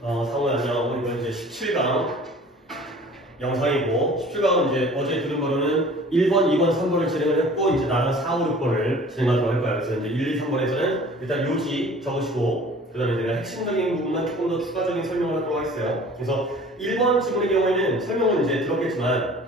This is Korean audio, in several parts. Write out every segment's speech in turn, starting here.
상호 안녕. 이건 이제 17강 영상이고 17강은 이제 어제 들은 거로는 1번, 2번, 3번을 진행을 했고 이제 나는 4, 5, 6번을 진행하도록 할 거야. 그래서 이제 1, 2, 3번에서는 일단 요지 적으시고 그 다음에 제가 핵심적인 부분만 조금 더 추가적인 설명을 하도록 하겠어요. 그래서 1번 지문의 경우에는 설명은 이제 들었겠지만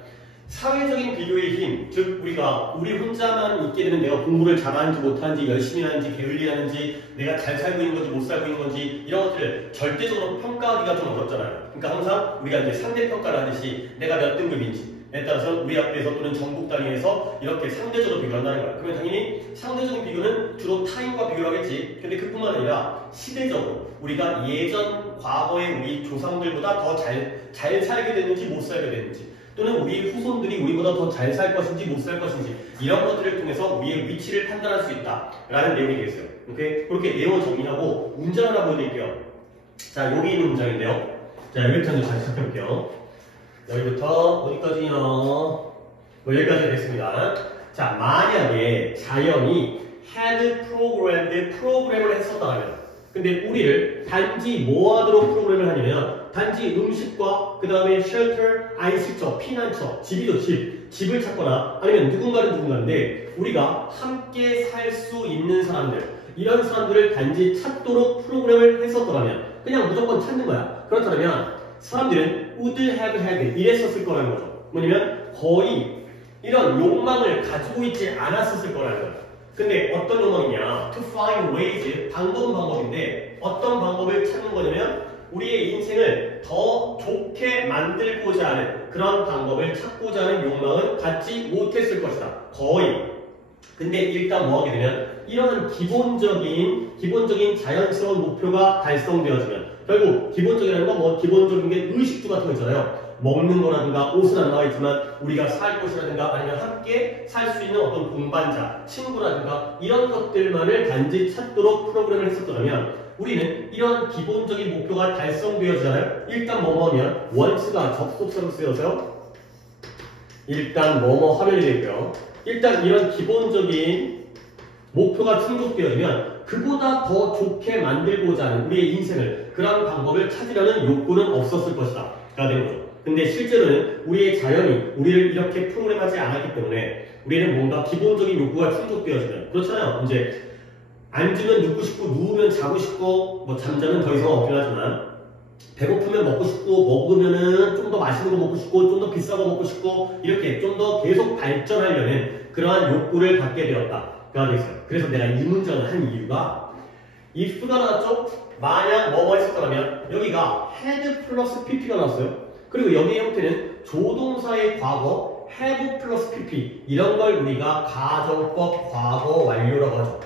사회적인 비교의 힘, 즉 우리 혼자만 있게 되면 내가 공부를 잘하는지 못하는지 열심히 하는지 게을리하는지 내가 잘 살고 있는 건지 못 살고 있는 건지 이런 것들을 절대적으로 평가하기가 좀 어렵잖아요. 그러니까 항상 우리가 이제 상대평가를 하듯이 내가 몇 등급인지에 따라서 우리 학교에서 또는 전국 단위에서 이렇게 상대적으로 비교를 한다는 거야. 그러면 당연히 상대적인 비교는 주로 타인과 비교를 하겠지. 근데 그뿐만 아니라 시대적으로 우리가 예전 과거의 우리 조상들보다 더 잘 살게 됐는지 못 살게 됐는지 또는 우리 후손들이 우리보다 더 잘 살 것인지 못 살 것인지 이런 것들을 통해서 우리의 위치를 판단할 수 있다라는 내용이 되겠어요. 오케이? 그렇게 내용을 정리하고 문장 하나 보여드릴게요. 자, 여기 있는 문장인데요. 자, 여기부터 이제 다시 시작해볼게요. 여기부터 어디까지요? 여기까지 됐습니다. 자, 만약에 자연이 had programmed 프로그램을 했었다면 근데 우리를 단지 뭐 하도록 프로그램을 하냐면 단지 음식과 그 다음에 shelter, 안식처, 피난처, 집이죠 집을 찾거나 아니면 누군가는 누군가인데 우리가 함께 살 수 있는 사람들 이런 사람들을 단지 찾도록 프로그램을 했었더라면 그냥 무조건 찾는 거야. 그렇다면 사람들은 would have had 이랬었을 거라는 거죠. 뭐냐면 거의 이런 욕망을 가지고 있지 않았었을 거라는 거예요. 근데 어떤 욕망이냐? To find ways, 방법인데 어떤 방법을 찾는 거냐면 우리의 인생을 더 좋게 만들고자 하는 그런 방법을 찾고자 하는 욕망은 갖지 못했을 것이다. 거의. 근데 일단 뭐 하게 되면 이런 기본적인 자연스러운 목표가 달성되어지면 결국 기본적이라는 건 뭐 기본적인 게 의식주 같은 거 있잖아요. 먹는 거라든가 옷은 안 나와 있지만 우리가 살 곳이라든가 아니면 함께 살 수 있는 어떤 동반자, 친구라든가 이런 것들만을 단지 찾도록 프로그램을 했었더라면 우리는 이런 기본적인 목표가 달성되어지잖아요. 일단 뭐뭐 하면 once가 접속사로 쓰여서 일단 뭐뭐 하면이 되고요. 일단 이런 기본적인 목표가 충족되어지면 그보다 더 좋게 만들고자 하는 우리의 인생을 그런 방법을 찾으려는 욕구는 없었을 것이다. 가 되는 거죠. 근데 실제로는 우리의 자연이 우리를 이렇게 프로그램하지 않았기 때문에 우리는 뭔가 기본적인 욕구가 충족되어지면 그렇잖아요. 이제 앉으면 눕고 싶고 누우면 자고 싶고 뭐 잠자면 더 이상 없긴 하지만 배고프면 먹고 싶고 먹으면은 좀 더 맛있는 거 먹고 싶고 좀 더 비싼 거 먹고 싶고 이렇게 좀 더 계속 발전하려는 그러한 욕구를 갖게 되었다가 되겠어요. 그래서 내가 이 문장을 한 이유가 if가 나왔죠? 만약 뭐뭐 했었다면 여기가 had 플러스 pp가 나왔어요. 그리고 여기의 형태는 조동사의 과거 have 플러스 pp 이런 걸 우리가 가정법 과거 완료라고 하죠.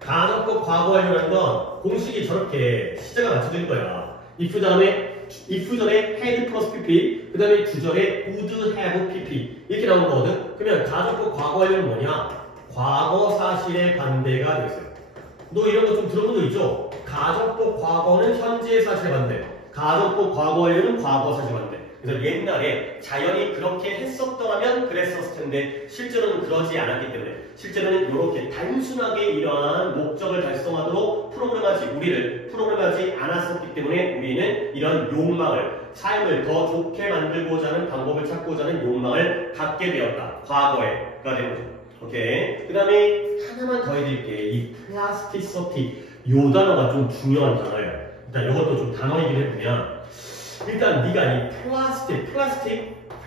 가정법 과거 완료라는 건 공식이 저렇게 시제가 맞춰진 거야. if 전에 had 플러스 pp 그 다음에 주절에 would have pp 이렇게 나오는 거거든. 그러면 가정법 과거 완료는 뭐냐? 과거 사실의 반대가 되겠어요. 너 이런 거 좀 들어본 적 있죠? 가정법 과거는 현재 사실의 반대 가정법 과거 완료는 과거 사실 반대. 그래서 옛날에 자연이 그렇게 했었더라면 그랬었을 텐데 실제로는 그러지 않았기 때문에 실제로는 이렇게 단순하게 이러한 목적을 달성하도록 우리를 프로그램하지 않았었기 때문에 우리는 이런 욕망을 삶을 더 좋게 만들고자 하는 방법을 찾고자 하는 욕망을 갖게 되었다. 과거에가 되는 거죠. 오케이. 그 다음에 하나만 더 해드릴게. 이 플라스티시티 요 단어가 좀 중요한 단어예요. 일단 이것도 좀 단어이긴 해보면 일단 네가 이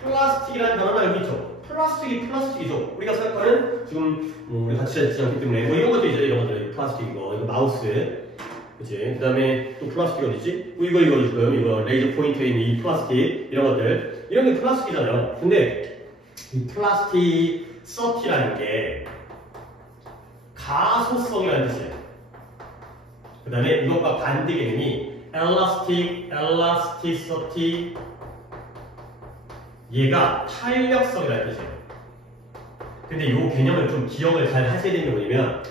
플라스틱이라는 단어는 알고 있죠? 플라스틱이죠. 우리가 생각하는 지금 우리 같이 찾지 않기 때문에 뭐 이런 것도 있죠. 이런 것들 플라스틱 이거 마우스 그치? 그 다음에 또 플라스틱 어디지? 이거 지금 이거 레이저 포인트에 있는 이 플라스틱 이런 것들 이런 게 플라스틱이잖아요. 근데 이 플라스티시티라는 게 가소성이라는 뜻이에요. 그 다음에 이것과 반대 개념이 elasticity 얘가 탄력성이라는 뜻이에요. 근데 이 개념을 좀 기억을 잘 하셔야 되는 게 뭐냐면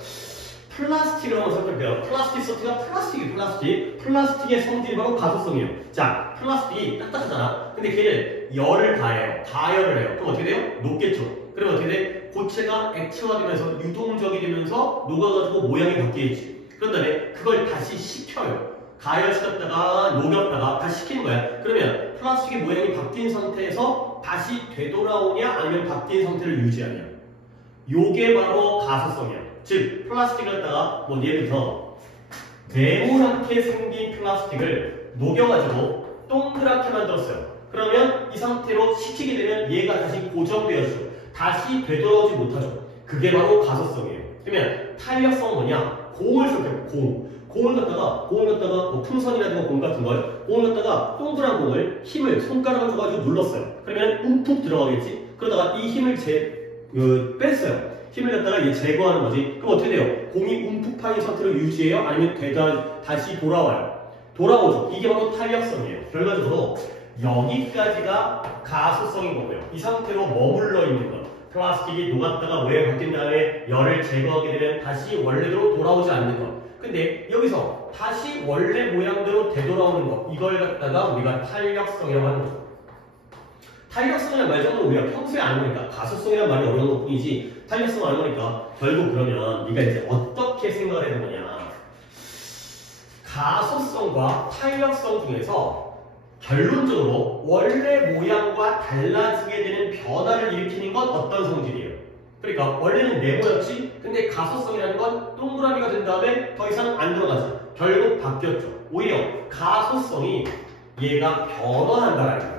플라스틱을 한번 설명할게요. 플라스티시티가 플라스틱의 성질이 바로 가소성이에요. 자, 플라스틱이 딱딱하잖아. 근데 걔를 열을 가해요. 가열을 해요. 그럼 어떻게 돼요? 녹겠죠. 그러면 어떻게 돼? 고체가 액체화되면서 유동적이 되면서 녹아가지고 모양이 바뀌겠지. 그런 다음에 그걸 다시 식혀요. 가열시켰다가 녹였다가 다시 식히는 거야. 그러면 플라스틱의 모양이 바뀐 상태에서 다시 되돌아오냐 아니면 바뀐 상태를 유지하냐. 요게 바로 가소성이야. 즉 플라스틱을 갖다가 뭐 예를 들어 네모나게 생긴 플라스틱을 녹여가지고 동그랗게 만들었어요. 그러면 이 상태로 식히게 되면 얘가 다시 고정되어지죠. 다시 되돌아오지 못하죠. 그게 바로 가소성이에요. 그러면 탄력성은 뭐냐? 공을 쏠게요. 공을 갖다가 뭐 풍선이라든가 공 같은 공을 갖다가 동그란 공을 힘을 손가락을 줘가지고 눌렀어요. 그러면 움푹 들어가겠지? 그러다가 이 힘을 뺐어요. 힘을 갖다가 얘 제거하는 거지. 그럼 어떻게 돼요? 공이 움푹 파인 상태로 유지해요? 아니면 다시 돌아와요? 돌아오죠. 이게 바로 탄력성이에요. 결과적으로 여기까지가 가소성인 거고요. 이 상태로 머물러 있는 것. 플라스틱이 녹았다가 모양이 바뀐 다음에 열을 제거하게 되면 다시 원래대로 돌아오지 않는 것. 근데 여기서 다시 원래 모양대로 되돌아오는 것. 이걸 갖다가 우리가 탄력성이라고 하는 거죠. 탄력성이라는 말 정도는 우리가 평소에 안 하니까 가소성이라는 말이 어려운 것 뿐이지 탄력성을 안 하니까 결국 그러면 네가 이제 어떻게 생각을 해야 되는 거냐. 가소성과 탄력성 중에서 결론적으로 원래 모양과 달라지게 되는 변화를 일으키는 건 어떤 성질이에요? 그러니까 원래는 네모였지? 근데 가소성이라는 건 동그라미가 된 다음에 더 이상 안 들어가지. 결국 바뀌었죠. 오히려 가소성이 얘가 변화한다라는 거예요.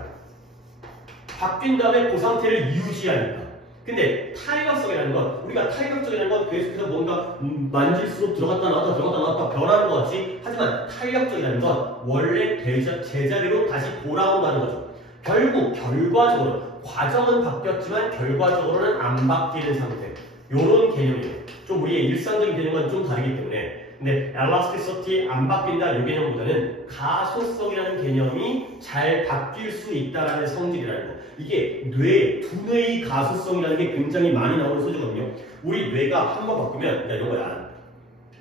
바뀐 다음에 그 상태를 유지하니까. 근데 탄력성이라는 건 우리가 탄력적이라는 건 계속해서 뭔가 만질수록 들어갔다 나왔다 변하는 것 같지. 하지만 탄력적이라는 건 원래 제자리로 다시 돌아온다는 거죠. 결국 결과적으로 과정은 바뀌었지만 결과적으로는 안 바뀌는 상태. 요런 개념이에요. 좀 우리의 일상적인 개념과는 좀 다르기 때문에. 근데 elasticity 안 바뀐다 이 개념보다는 가소성이라는 개념이 잘 바뀔 수 있다라는 성질이라는 거. 이게 두뇌의 가소성이라는 게 굉장히 많이 나오는 소재거든요. 우리 뇌가 한번 바꾸면 이런 거야.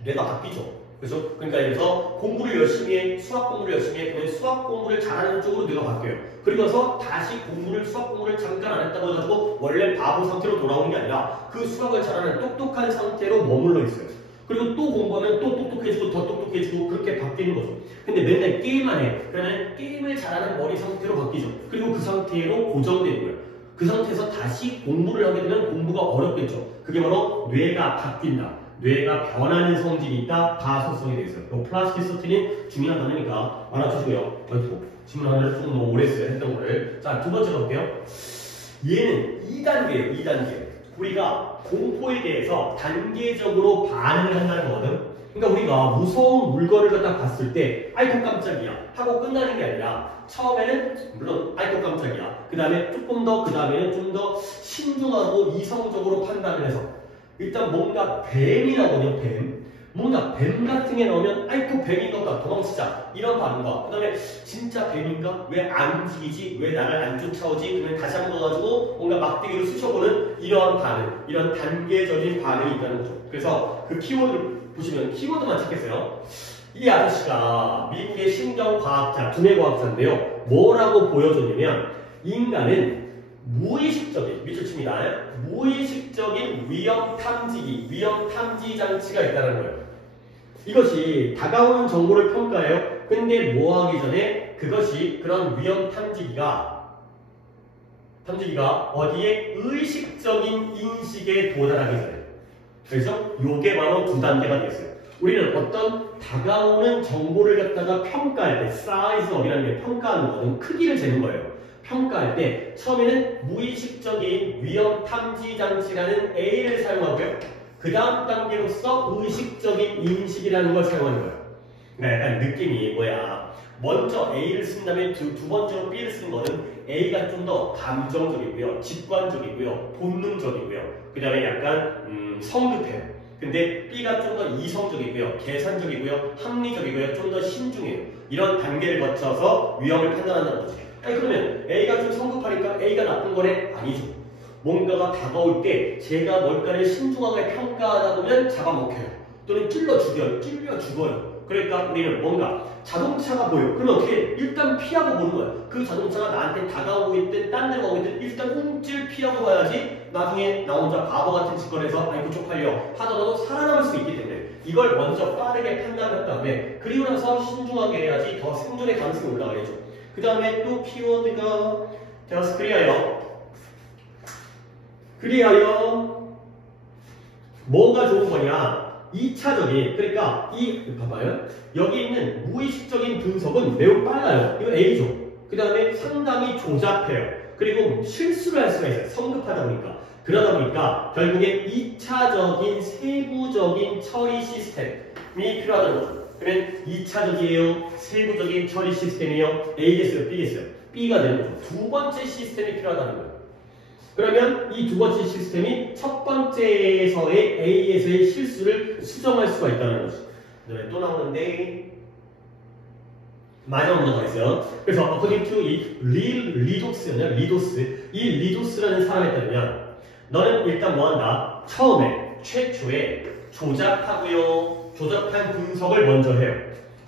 뇌가 바뀌죠. 그래서 그러니까 여기서 공부를 열심히 해, 수학 공부를 열심히 해, 그러면 수학 공부를 잘하는 쪽으로 뇌가 바뀌어요. 그러면서 다시 수학 공부를 잠깐 안 했다고 해가지고 원래 바보 상태로 돌아오는 게 아니라 그 수학을 잘하는 똑똑한 상태로 머물러 있어요. 그리고 또 공부하면 또 똑똑해지고 더 똑똑해지고 그렇게 바뀌는 거죠. 근데 맨날 게임만 해. 그러면 게임을 잘하는 머리 상태로 바뀌죠. 그리고 그 상태로 고정되는 거예요. 그 상태에서 다시 공부를 하게 되면 공부가 어렵겠죠. 그게 바로 뇌가 바뀐다. 뇌가 변하는 성질이 있다. 가소성이 되겠어요. 플라스티시티는 중요한 단어니까 알아주시고요. 질문 하나를 조금 너무 오래 했어요. 했던 거를. 자, 두 번째 볼게요. 얘는 2단계예요. 2단계. 우리가 공포에 대해서 단계적으로 반응을 한다는 거거든. 그러니까 우리가 무서운 물건을 갖다 봤을 때 아이고 깜짝이야 하고 끝나는 게 아니라 처음에는 물론 아이고 깜짝이야. 그 다음에 조금 더 그 다음에는 좀 더 신중하고 이성적으로 판단을 해서 일단 뭔가 뱀이 나오거든요. 뭔가 뱀 같은 게 나오면 아이고 뱀인 것 같다 도망치자 이런 반응과 그 다음에 진짜 뱀인가? 왜 안 움직이지? 왜 나를 안 쫓아오지? 그러면 다시 한번 가가지고 뭔가 막대기를 쑤셔보는 이러한 반응, 이런 단계적인 반응이 있다는 거죠. 그래서 그 키워드를 보시면 키워드만 찾겠어요. 이 아저씨가 미국의 신경과학자, 두뇌과학자인데요. 뭐라고 보여줬냐면 인간은 무의식적인, 밑줄 칩니다. 무의식적인 위험 탐지 장치가 있다는 거예요. 이것이 다가오는 정보를 평가해요. 근데 뭐 하기 전에 그것이 그런 위험 탐지기가 어디에 의식적인 인식에 도달하기 전에. 그래서 요게 바로 두 단계가 되겠어요. 우리는 어떤 다가오는 정보를 갖다가 평가할 때 size업이라는 게 평가하는 거거든. 크기를 재는 거예요. 평가할 때 처음에는 무의식적인 위험 탐지 장치라는 A를 사용하고요. 그 다음 단계로서 의식적인 인식이라는 걸 사용하는 거예요. 그러니까 약간 느낌이 뭐야. 먼저 A를 쓴 다음에 두 번째로 B를 쓴 거는 A가 좀 더 감정적이고요. 직관적이고요. 본능적이고요. 그 다음에 약간 성급해요. 근데 B가 좀 더 이성적이고요. 계산적이고요. 합리적이고요. 좀 더 신중해요. 이런 단계를 거쳐서 위험을 판단한다는 거죠. 아니 그러면 A가 좀 성급하니까 A가 나쁜 거네? 아니죠. 뭔가가 다가올 때 제가 뭘까를 신중하게 평가하다 보면 잡아먹혀요. 또는 찔려 죽어요. 그러니까 우리는 뭔가 자동차가 보여. 그러면 어떻게 일단 피하고 보는 거야. 그 자동차가 나한테 다가오고 있든 딴 데로 가고 있든 일단 움찔 피하고 봐야지 나중에 나 혼자 바보 같은 짓거리에서 아이고 쪽팔려 하더라도 살아남을 수 있기 때문에 이걸 먼저 빠르게 판단한 다음에 그리고 나서 신중하게 해야지 더 생존의 가능성이 올라가겠죠. 그 다음에 또 키워드가 just 그리하여 뭐가 좋은 거냐? 2차적인, 그러니까 봐봐요. 여기 있는 무의식적인 분석은 매우 빨라요. 이거 A죠. 그 다음에 상당히 조잡해요. 그리고 실수를 할 수가 있어요. 성급하다 보니까. 그러다 보니까 결국에 2차적인 세부적인 처리 시스템이 필요하다는 거죠. 그러면 2차적이에요? 세부적인 처리 시스템이요? A겠어요? B겠어요? B가 되는 거죠. 두 번째 시스템이 필요하다는 거예요. 그러면 이 두 번째 시스템이 첫 번째에서의 A에서의 실수를 수정할 수가 있다는 거죠. 그다음에 또 나오는데 마지막 문제가 있어요. 그래서 according to 이 리도스, 이 리도스라는 사람에 따르면 너는 일단 뭐한다? 처음에 최초에 조잡하고요. 조잡한 분석을 먼저 해요.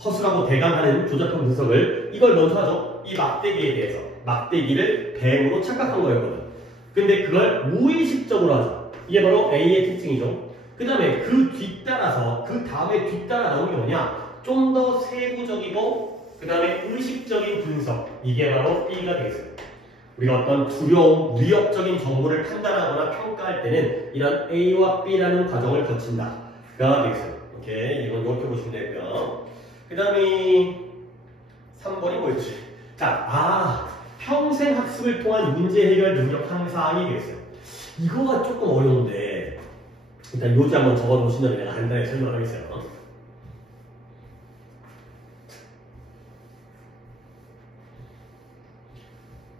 허술하고 대강하는 조잡한 분석을 이걸 먼저 하죠. 이 막대기에 대해서 막대기를 뱀으로 착각한 거였거든. 근데 그걸 무의식적으로 하죠. 이게 바로 A의 특징이죠. 그 다음에 그 다음에 뒤따라 나오는 게 뭐냐? 좀 더 세부적이고 그 다음에 의식적인 분석. 이게 바로 B가 되겠습니다. 우리가 어떤 두려움, 위협적인 정보를 판단하거나 평가할 때는 이런 A와 B라는 과정을 거친다가 되겠습니다. 오케이, 이건 이렇게 보시면 되고요. 그 다음에 3번이 뭐였지? 자, 평생 학습을 통한 문제 해결 능력 향상이 되겠어요. 이거가 조금 어려운데 일단 요지 한번 적어놓으시면 내가 간단히 설명하겠어요.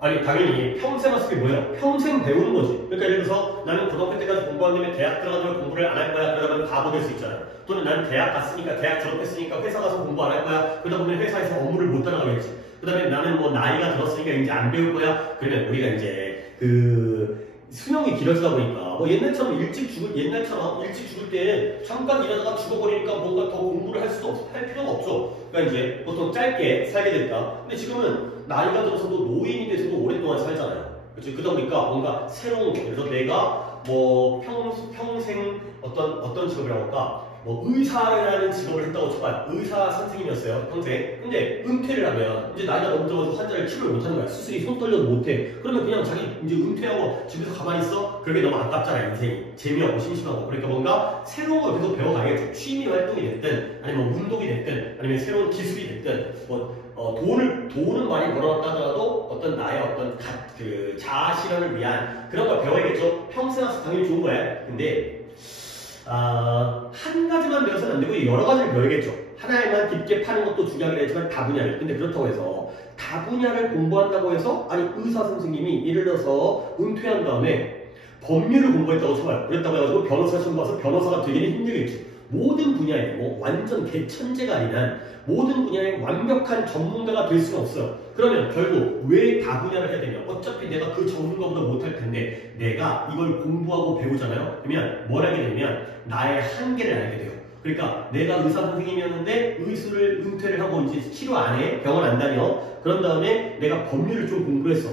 아니 당연히 평생 학습이 뭐예요? 평생 배우는 거지. 그러니까 예를 들어서 나는 고등학교 때까지 공부한 다음에 대학 들어가면 공부를 안 할 거야. 그러다 보면 바보 될 수 있잖아요. 또는 나는 대학 갔으니까 대학 졸업했으니까 회사 가서 공부 안 할 거야. 그러다 보면 회사에서 업무를 못 따라가겠지. 그 다음에 나는 뭐 나이가 들었으니까 이제 안 배울 거야. 그러면 우리가 이제 수명이 길어지다 보니까 뭐 옛날처럼 일찍 죽을 때 잠깐 일하다가 죽어버리니까 뭔가 더 공부를 할 필요가 없죠. 그러니까 이제 보통 짧게 살게 됐다. 근데 지금은 나이가 들어서도 노인이 돼서도 오랫동안 살잖아요. 그렇죠? 그러다 보니까 뭔가 새로운 거. 그래서 내가 뭐 평생 어떤 직업이라고 할까? 뭐 의사라는 직업을 했다고 쳐봐요. 의사 선생님이었어요 평생. 근데 은퇴를 하면 이제 나이가 너무 들어서 환자를 치료를 못하는 거야. 수술이 손 떨려도 못해. 그러면 그냥 자기 이제 은퇴하고 집에서 가만히 있어. 그게 너무 아깝잖아 인생이. 재미없고 심심하고. 그러니까 뭔가 새로운 걸 계속 배워가야겠죠. 취미 활동이 됐든 아니면 뭐 운동이 됐든 아니면 새로운 기술이 됐든 돈은 많이 벌어놨다 하더라도 어떤 나의 어떤 자아 실현을 위한 그런 걸 배워야겠죠. 평생 학습 당연히 좋은 거야. 근데 한 가지만 배워서는 안 되고 여러 가지를 배워야겠죠. 하나에만 깊게 파는 것도 중요하긴 하지만 다분야를. 근데 그렇다고 해서 다분야를 공부한다고 해서 아니 의사 선생님이 예를 들어서 은퇴한 다음에 법률을 공부했다고 쳐봐요. 그랬다고 해가지고 변호사 시험 봐서 변호사가 되기는 힘들겠죠. 모든 분야에 완전 개천재가 아니란 모든 분야에 완벽한 전문가가 될 수는 없어요. 그러면 결국 왜 다분야를 해야 되냐? 어차피 내가 그 전문가보다 못할 텐데 내가 이걸 공부하고 배우잖아요. 그러면 뭘 하게 되면 나의 한계를 알게 돼요. 그러니까 내가 의사 선생님이었는데 의술을 은퇴를 하고 이제 치료 안 해, 병원 안 다녀. 그런 다음에 내가 법률을 좀 공부했어.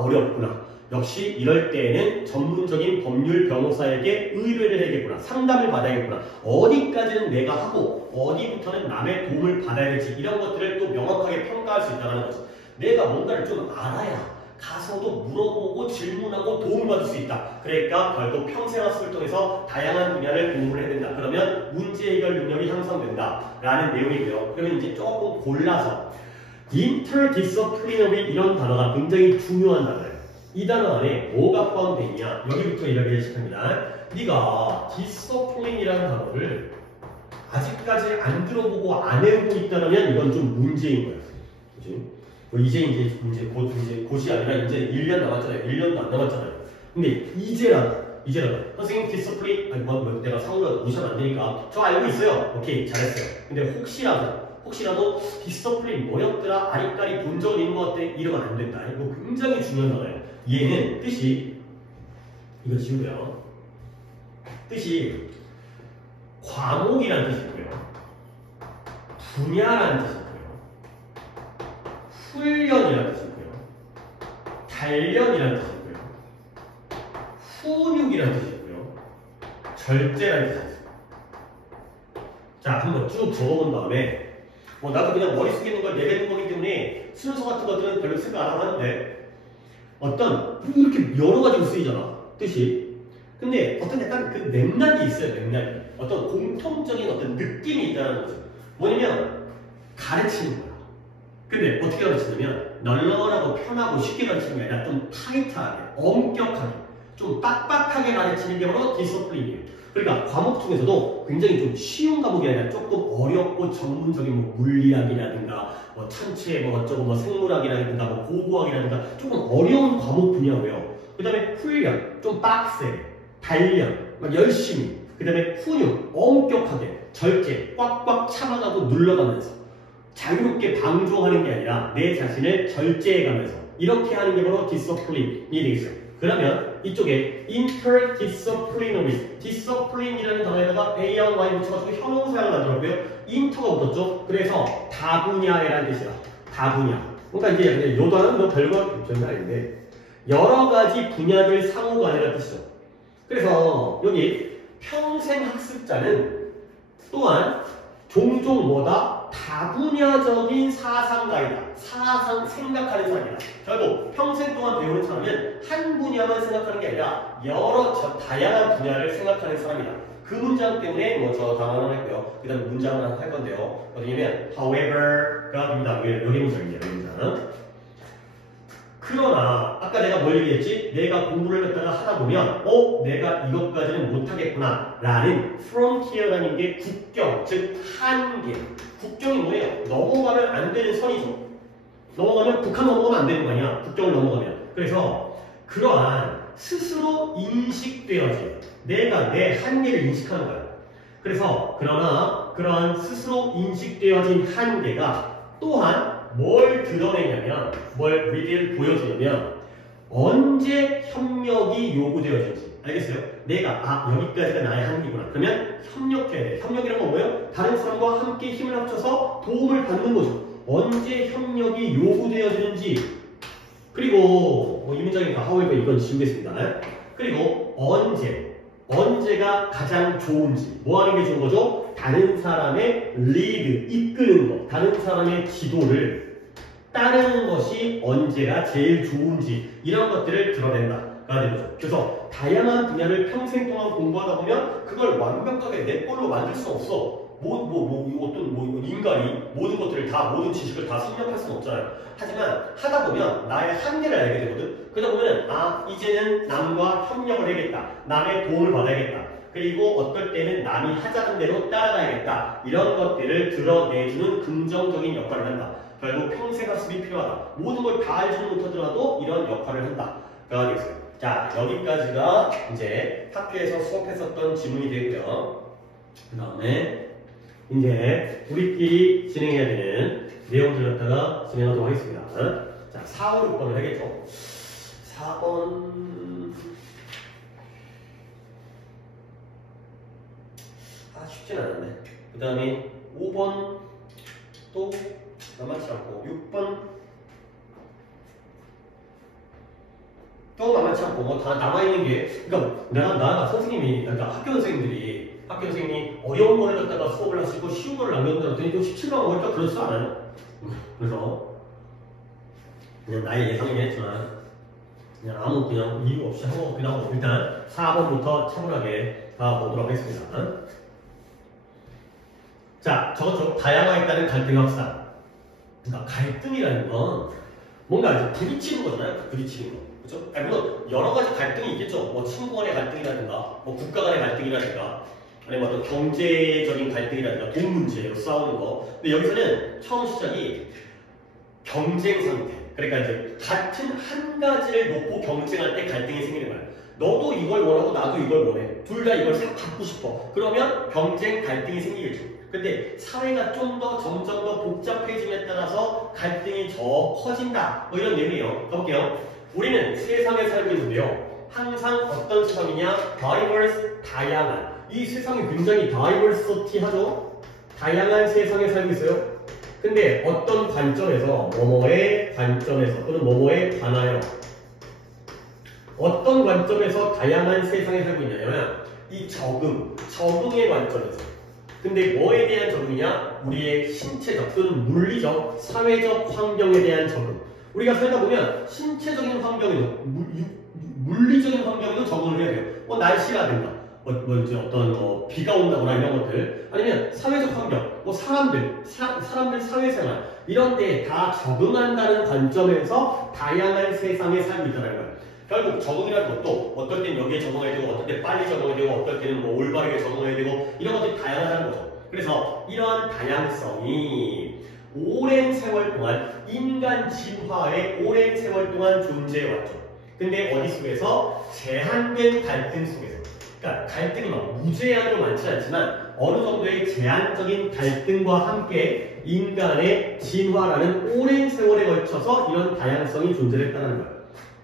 어렵구나. 역시 이럴 때에는 전문적인 법률 변호사에게 의뢰를 해야겠구나. 상담을 받아야겠구나. 어디까지는 내가 하고 어디부터는 남의 도움을 받아야 될지 이런 것들을 또 명확하게 평가할 수 있다는 거죠. 내가 뭔가를 좀 알아야 가서도 물어보고 질문하고 도움을 받을 수 있다. 그러니까 결국 평생 학습을 통해서 다양한 분야를 공부를 해야 된다. 그러면 문제 해결 능력이 향상된다. 라는 내용이고요. 그러면 이제 조금 골라서 interdisciplinary 이런 단어가 굉장히 중요한 단어예요. 이 단어 안에 뭐가 포함되어 있냐? 여기부터 이야기를 시작합니다. 네가 discipline이라는 단어를 아직까지 안 들어보고 안 해오고 있다면 이건 좀 문제인 거예요. 그치? 이제 곧이 아니라 이제 1년 남았잖아요. 1년도 안 남았잖아요. 근데 이제라도 선생님 디스플린 내가 상호를 무시하면 안 되니까 저 알고 있어요. 오케이 잘했어요. 근데 혹시라도 디스플린 뭐였더라 아리까리 본 적은 있는 것 같아 이러면 안 된다. 이거 굉장히 중요한 단어예요. 얘는 뜻이 이거 지우고요. 뜻이 과목이라는 뜻이고요. 분야라는 뜻이고요. 훈련이라는 뜻이고요. 단련이라는 뜻이고요. 훈육이라는 뜻이고요. 절제라는 뜻이 있어요. 자, 한번 쭉 적어본 다음에 나도 그냥 머릿속에 있는 걸 내뱉는 거기 때문에 순서 같은 것들은 별로 생각 안 하고 하는데 어떤 이렇게 여러 가지로 쓰이잖아, 뜻이. 근데 어떤 약간 그 맥락이 있어요, 맥락이. 어떤 공통적인 어떤 느낌이 있다는 거죠. 뭐냐면 가르치는 거야. 근데 어떻게 가르치냐면 널널하고 편하고 쉽게 가르치는 게 아니라 좀 타이트하게, 엄격하게, 좀 빡빡하게 가르치는 게 바로 디서플린이에요. 그러니까 과목 중에서도 굉장히 좀 쉬운 과목이 아니라 조금 어렵고 전문적인 뭐 물리학이라든가 뭐 천체 뭐 어쩌고 뭐 생물학이라든가 뭐 고고학이라든가 조금 어려운 과목 분야고요. 그 다음에 훈련, 좀 빡세, 단련, 막 열심히, 그 다음에 훈육, 엄격하게, 절제, 꽉꽉 참아가고 눌러가면서 자유롭게 방종하는 게 아니라 내 자신을 절제해가면서 이렇게 하는 게 바로 디서플린이 되겠어요. 그러면 이쪽에 interdisciplinary, discipline이라는 단어에다가 a랑 y 붙여가지고 형용사를 만들었고요. inter가 붙었죠. 그래서 다분야라는 뜻이다. 다분야. 그러니까 이제 요 단어는 별거 별거 아닌데 여러 가지 분야들 상호간이라는 뜻이죠. 그래서 여기 평생학습자는 또한 종종 뭐다? 다분야적인 사상가이다. 사상 생각하는 사람이다. 결국 평생 동안 배우는 사람은 한 분야만 생각하는 게 아니라 여러 다양한 분야를 생각하는 사람이다. 그 문장 때문에 저 단어 하나 했고요. 그 다음에 문장 하나 할 건데요. 어디냐면 however가 됩니다. 여기 문장이에요. 여기 문장. 그러나 아까 내가 뭘 얘기했지? 내가 공부를 갖다가 하다 보면 내가 이것까지는 못하겠구나 라는 frontier라는 게 국경, 즉 한계. 국경이 뭐예요? 넘어가면 안 되는 선이죠. 넘어가면 북한 넘어가면 안 되는 거 아니야? 국경을 넘어가면. 그래서 그러한 스스로 인식되어진 내가 내 한계를 인식하는 거야. 그래서 그러나 그러한 스스로 인식되어진 한계가 또한 뭘 드러내냐면 뭘 리딜 보여주냐면 언제 협력이 요구되어질지. 알겠어요? 내가 여기까지가 나의 한계구나. 그러면 협력해야 돼. 협력이란 건 뭐예요? 다른 사람과 함께 힘을 합쳐서 도움을 받는 거죠. 언제 협력이 요구되어지는지. 그리고 이 문장이 however 이건 지우겠습니다. 그리고 언제가 가장 좋은지. 뭐 하는 게 좋은 거죠? 다른 사람의 리드, 이끄는 것, 다른 사람의 지도를 따르는 것이 언제가 제일 좋은지 이런 것들을 드러낸다가 되는 거죠. 그래서 다양한 분야를 평생 동안 공부하다 보면 그걸 완벽하게 내 걸로 만들 수 없어. 어떤 인간이 모든 것들을 다, 모든 지식을 다 섭렵할 수는 없잖아요. 하지만 하다 보면 나의 한계를 알게 되거든. 그러다 보면 이제는 남과 협력을 해야겠다. 남의 도움을 받아야겠다. 그리고 어떨 때는 남이 하자는 대로 따라가야겠다. 이런 것들을 드러내주는 긍정적인 역할을 한다. 결국 평생 학습이 필요하다. 모든 걸 다 알지는 못하더라도 이런 역할을 한다. 가 되겠어요. 자, 여기까지가 이제 학교에서 수업했었던 지문이 되고요. 그 다음에 이제 우리끼리 진행해야 되는 내용들 갖다가 진행하도록 하겠습니다. 자, 4, 5, 6번을 하겠죠. 4번 쉽진 않은데. 그 다음에 5번 또 만만치 않고 6번 또 만만치 않고 뭐 다 남아있는 게 그러니까 나 선생님이 그러니까 학교 선생님이 어려운 거를 갖다가 수업을 하시고 쉬운 거를 남겨둔다더니 또 17만 원 오니까 그렇지 않아요. 그래서 그냥 나의 예상이긴 했지만 그냥 아무 그냥 이유 없이 하고 그냥 일단 4번부터 차분하게 가보도록 하겠습니다. 자, 저것도 다양화했다는 갈등 확산. 그러니까 갈등이라는 건 뭔가 이제 부딪히는 거잖아요. 부딪히는 거. 그죠? 물론 여러 가지 갈등이 있겠죠. 뭐 친구 간의 갈등이라든가, 뭐 국가 간의 갈등이라든가, 아니면 어떤 경제적인 갈등이라든가, 돈 문제로 싸우는 거. 근데 여기서는 처음 시작이 경쟁 상태. 그러니까 이제 같은 한 가지를 놓고 경쟁할 때 갈등이 생기는 거야. 너도 이걸 원하고 나도 이걸 원해. 둘 다 이걸 갖고 싶어. 그러면 경쟁 갈등이 생기겠죠. 근데 사회가 좀 더 점점 더 복잡해짐에 따라서 갈등이 더 커진다. 뭐 이런 내용이에요. 가볼게요. 우리는 세상에 살고 있는데요. 항상 어떤 세상이냐? diverse, 다양한. 이 세상이 굉장히 diversity하죠? 다양한 세상에 살고 있어요. 근데 어떤 관점에서, 뭐뭐의 관점에서 또는 뭐뭐에 관하여 어떤 관점에서 다양한 세상에 살고 있냐면 이 적응의 관점에서 근데 뭐에 대한 적응이냐? 우리의 신체적 또는 물리적, 사회적 환경에 대한 적응. 우리가 살다 보면 신체적인 환경에도 물리적인 환경에도 적응을 해야 돼요. 날씨라든가 어떤 비가 온다거나 이런 것들, 아니면 사회적 환경, 사람들 사회생활 이런 데에 다 적응한다는 관점에서 다양한 세상에 살고 있다는 거예요. 결국 적응이라는 것도 어떨 땐 여기에 적응해야 되고, 어떨 때 빨리 적응해야 되고, 어떨 때는 올바르게 적응해야 되고, 이런 것들이 다양하다는 거죠. 그래서 이러한 다양성이 오랜 세월 동안 인간 진화의 오랜 세월 동안 존재해왔죠. 근데 어디 속에서? 제한된 갈등 속에서. 그러니까 갈등이 막 무제한으로 많지 않지만 어느 정도의 제한적인 갈등과 함께 인간의 진화라는 오랜 세월에 걸쳐서 이런 다양성이 존재했다는 거예요.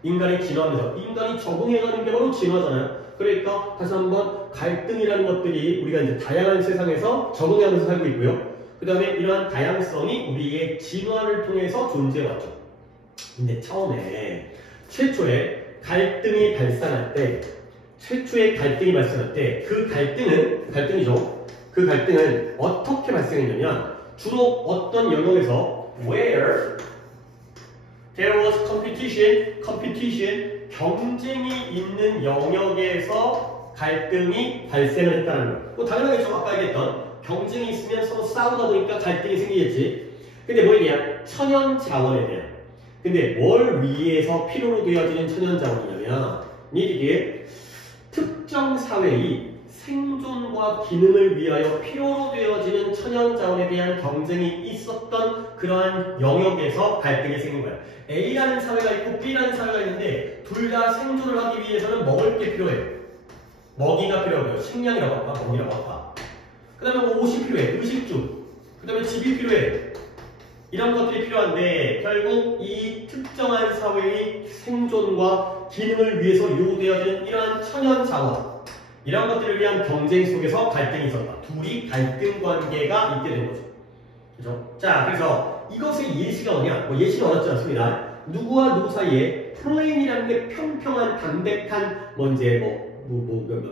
인간이 진화하면서 인간이 적응해가는 게 바로 진화잖아요. 그러니까 다시 한번 갈등이라는 것들이 우리가 이제 다양한 세상에서 적응하면서 살고 있고요. 그 다음에 이러한 다양성이 우리의 진화를 통해서 존재해왔죠. 근데 처음에 최초의 갈등이 발생할 때 그 갈등이죠. 그 갈등은 어떻게 발생했냐면 주로 어떤 영역에서 where there was competition, 경쟁이 있는 영역에서 갈등이 발생을 했다는 거예요. 당연하겠죠. 아까 얘기했던 경쟁이 있으면 서로 싸우다 보니까 갈등이 생기겠지. 근데 뭐에 대한? 천연자원에 대한. 근데 뭘 위해서 필요로 되어지는 천연자원이냐면 이게 특정 사회의 생존과 기능을 위하여 필요로 되어지는 천연자원에 대한 경쟁이 있었던 그러한 영역에서 갈등이 생긴 거야. A라는 사회가 있고 B라는 사회가 있는데 둘 다 생존을 하기 위해서는 먹을 게 필요해요. 먹이가 필요해요. 식량이라고 할까? 먹이라고 할까? 그 다음에 옷이 필요해. 의식주. 그 다음에 집이 필요해. 이런 것들이 필요한데 결국 이 특정한 사회의 생존과 기능을 위해서 요구되어지는 이러한 천연자원, 이런 것들을 위한 경쟁 속에서 갈등이 있었다. 둘이 갈등 관계가 있게 된 거죠. 그죠? 자, 그래서 이것의 예시가 뭐냐? 예시는 어렵지 않습니다. 누구와 누구 사이에 플레인이라는 게 평평한, 담백한,